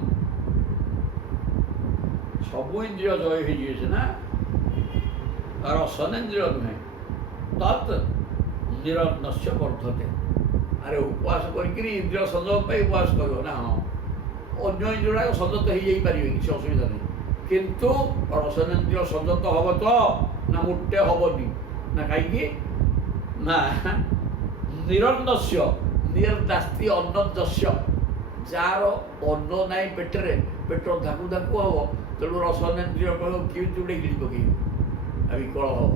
ସବୁ ଇନ୍ଦ୍ରିୟ ଜୟ ହେଇଯିବେ ସିନା, ରସନେନ୍ଦ୍ରିୟ ନୁହେଁ। ତତ୍ ନିରନ୍ନସ୍ୟ ବର୍ଦ୍ଧତେ। ଆରେ ଉପବାସ କରିକିରି ଇନ୍ଦ୍ରିୟ ସଂଯମ ପାଇଁ ଉପବାସ କରିବ ନା? ହଁ, ଅନ୍ୟ ଇନ୍ଦ୍ରିୟ ଗୁଡ଼ାକ ସଂଯତ ହେଇଯାଇପାରିବେ, କିଛି ଅସୁବିଧା ନାହିଁ। କିନ୍ତୁ ରସନେନ୍ଦ୍ରିୟ ସଂଯତ ହେବ ତ ନା? ମୋଟେ ହେବନି। ନା କାହିଁକି ନା ନିରନ୍ନସ୍ୟ ନିର୍ନାସ୍ତି ଅନ୍ନଦସ୍ୟ। ଯାହାର ଅନ୍ନ ନାହିଁ ପେଟରେ, ପେଟ ଧାକୁ ଧାକୁ ହେବ। ତେଣୁ ରସନେନ୍ଦ୍ରିୟ କହିବ କେମିତି ଗୋଟେ ଗିଳି ପକେଇବ, ବିକଳ ହେବ।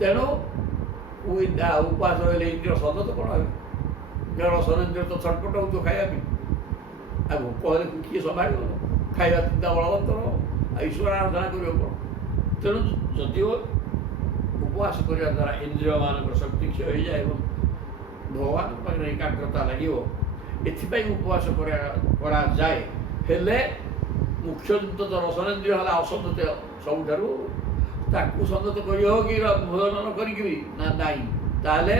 ତେଣୁ ଉପବାସ ରହିଲେ ଇନ୍ଦ୍ରିୟ ସଂଯତ କ'ଣ ହେବ? ରସନେନ୍ଦ୍ରିୟ ତ ଛଟପଟ ହେଉଥିବ ଖାଇବା ପାଇଁ। ଆଉ ଭୋକ ହେଲେ କିଏ ସମ୍ଭାଳିବ? ଖାଇବା ଚିନ୍ତା ବଳବତ୍ତର ହେବ। ଆଉ ଈଶ୍ୱର ଆରାଧନା କରିବ କ'ଣ? ତେଣୁ ଯଦିଓ ଉପବାସ କରିବା ଦ୍ୱାରା ଇନ୍ଦ୍ରିୟମାନଙ୍କର ଶକ୍ତି କ୍ଷୟ ହୋଇଯାଏ ଏବଂ ଭଗବାନଙ୍କ ପାଖରେ ଏକାଗ୍ରତା ଲାଗିବ, ଏଥିପାଇଁ ଉପବାସ କରାଯାଏ। ହେଲେ ମୁଖ୍ୟ ଜିନିଷ ତ ରସନେନ୍ଦ୍ରିୟ ହେଲା ଅସଂଯତ ସବୁଠାରୁ। ତାକୁ ସଂଯତ କରିବ କି ଭୋଜନ ନ କରିକିରି? ନା ନାହିଁ। ତାହେଲେ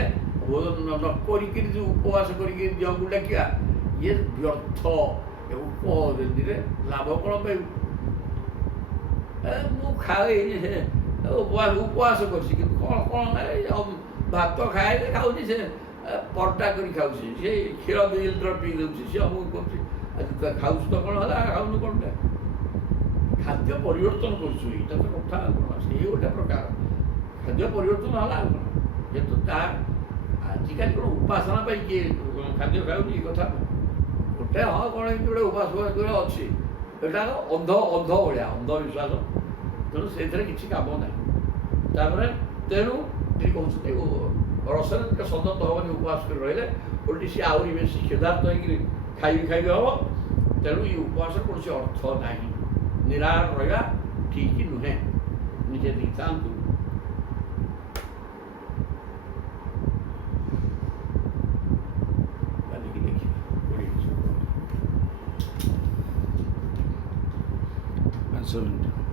ଭୋଜନ ନ କରିକିରି ଯେଉଁ ଉପବାସ କରିକି ଦେହକୁ ଡାକିବା ଇଏ ବ୍ୟର୍ଥ। ଉପଦିନରେ ଲାଭ କ'ଣ ପାଇବୁ? ମୁଁ ଖାଏ ଉପବାସ କରୁଛି, କିନ୍ତୁ କ'ଣ ଭାତ ଖାଏ ଖାଉଛି, ସେ ପରଟା କରି ଖାଉଛି, ସେ କ୍ଷୀର 2 ଲିଟର ପିଇ ଦେଉଛି, ସେ ଅମୁକ କରୁଛି। ଖାଉଛୁ ତ କ'ଣ ହେଲା? ଖାଉନୁ କ'ଣଟା? ଖାଦ୍ୟ ପରିବର୍ତ୍ତନ କରୁଛୁ। ଏଇଟା ତ କଥା। ସେଇ ଗୋଟେ ପ୍ରକାର ଖାଦ୍ୟ ପରିବର୍ତ୍ତନ ହେଲା ଆଉ କ'ଣ? କିନ୍ତୁ ତା ଆଜିକାଲି କ'ଣ ଉପାସନା ପାଇଁ କିଏ ଖାଦ୍ୟ ଖାଉନି? ଏ କଥା ଗୋଟେ ହଁ କ'ଣ ଏମିତି ଗୋଟେ ଉପାସ ଅଛି, ଏଇଟା ଅନ୍ଧ ଭଳିଆ ଅନ୍ଧବିଶ୍ୱାସ। ତେଣୁ ସେଇଥିରେ କିଛି କାମ ନାହିଁ। ତାପରେ ତେଣୁ ଟିକେ କହୁଛନ୍ତି ରସରେ ସଦତ ହେବନି ଉପବାସ କରି ରହିଲେ, ଓଲଟି ସିଏ ଆହୁରି ବେଶୀ କ୍ଷୁଧାର୍ତ ହେଇକିରି ଖାଇବି ହେବ। ତେଣୁ ଏ ଉପବାସର କୌଣସି ଅର୍ଥ ନାହିଁ, ନିରାହାର ରହିବା ଠିକ୍ ନୁହେଁ। ନିଜେ ଦେଇଥାନ୍ତୁ। କାଲିକି ଦେଖିବା 5 ମିନିଟ୍।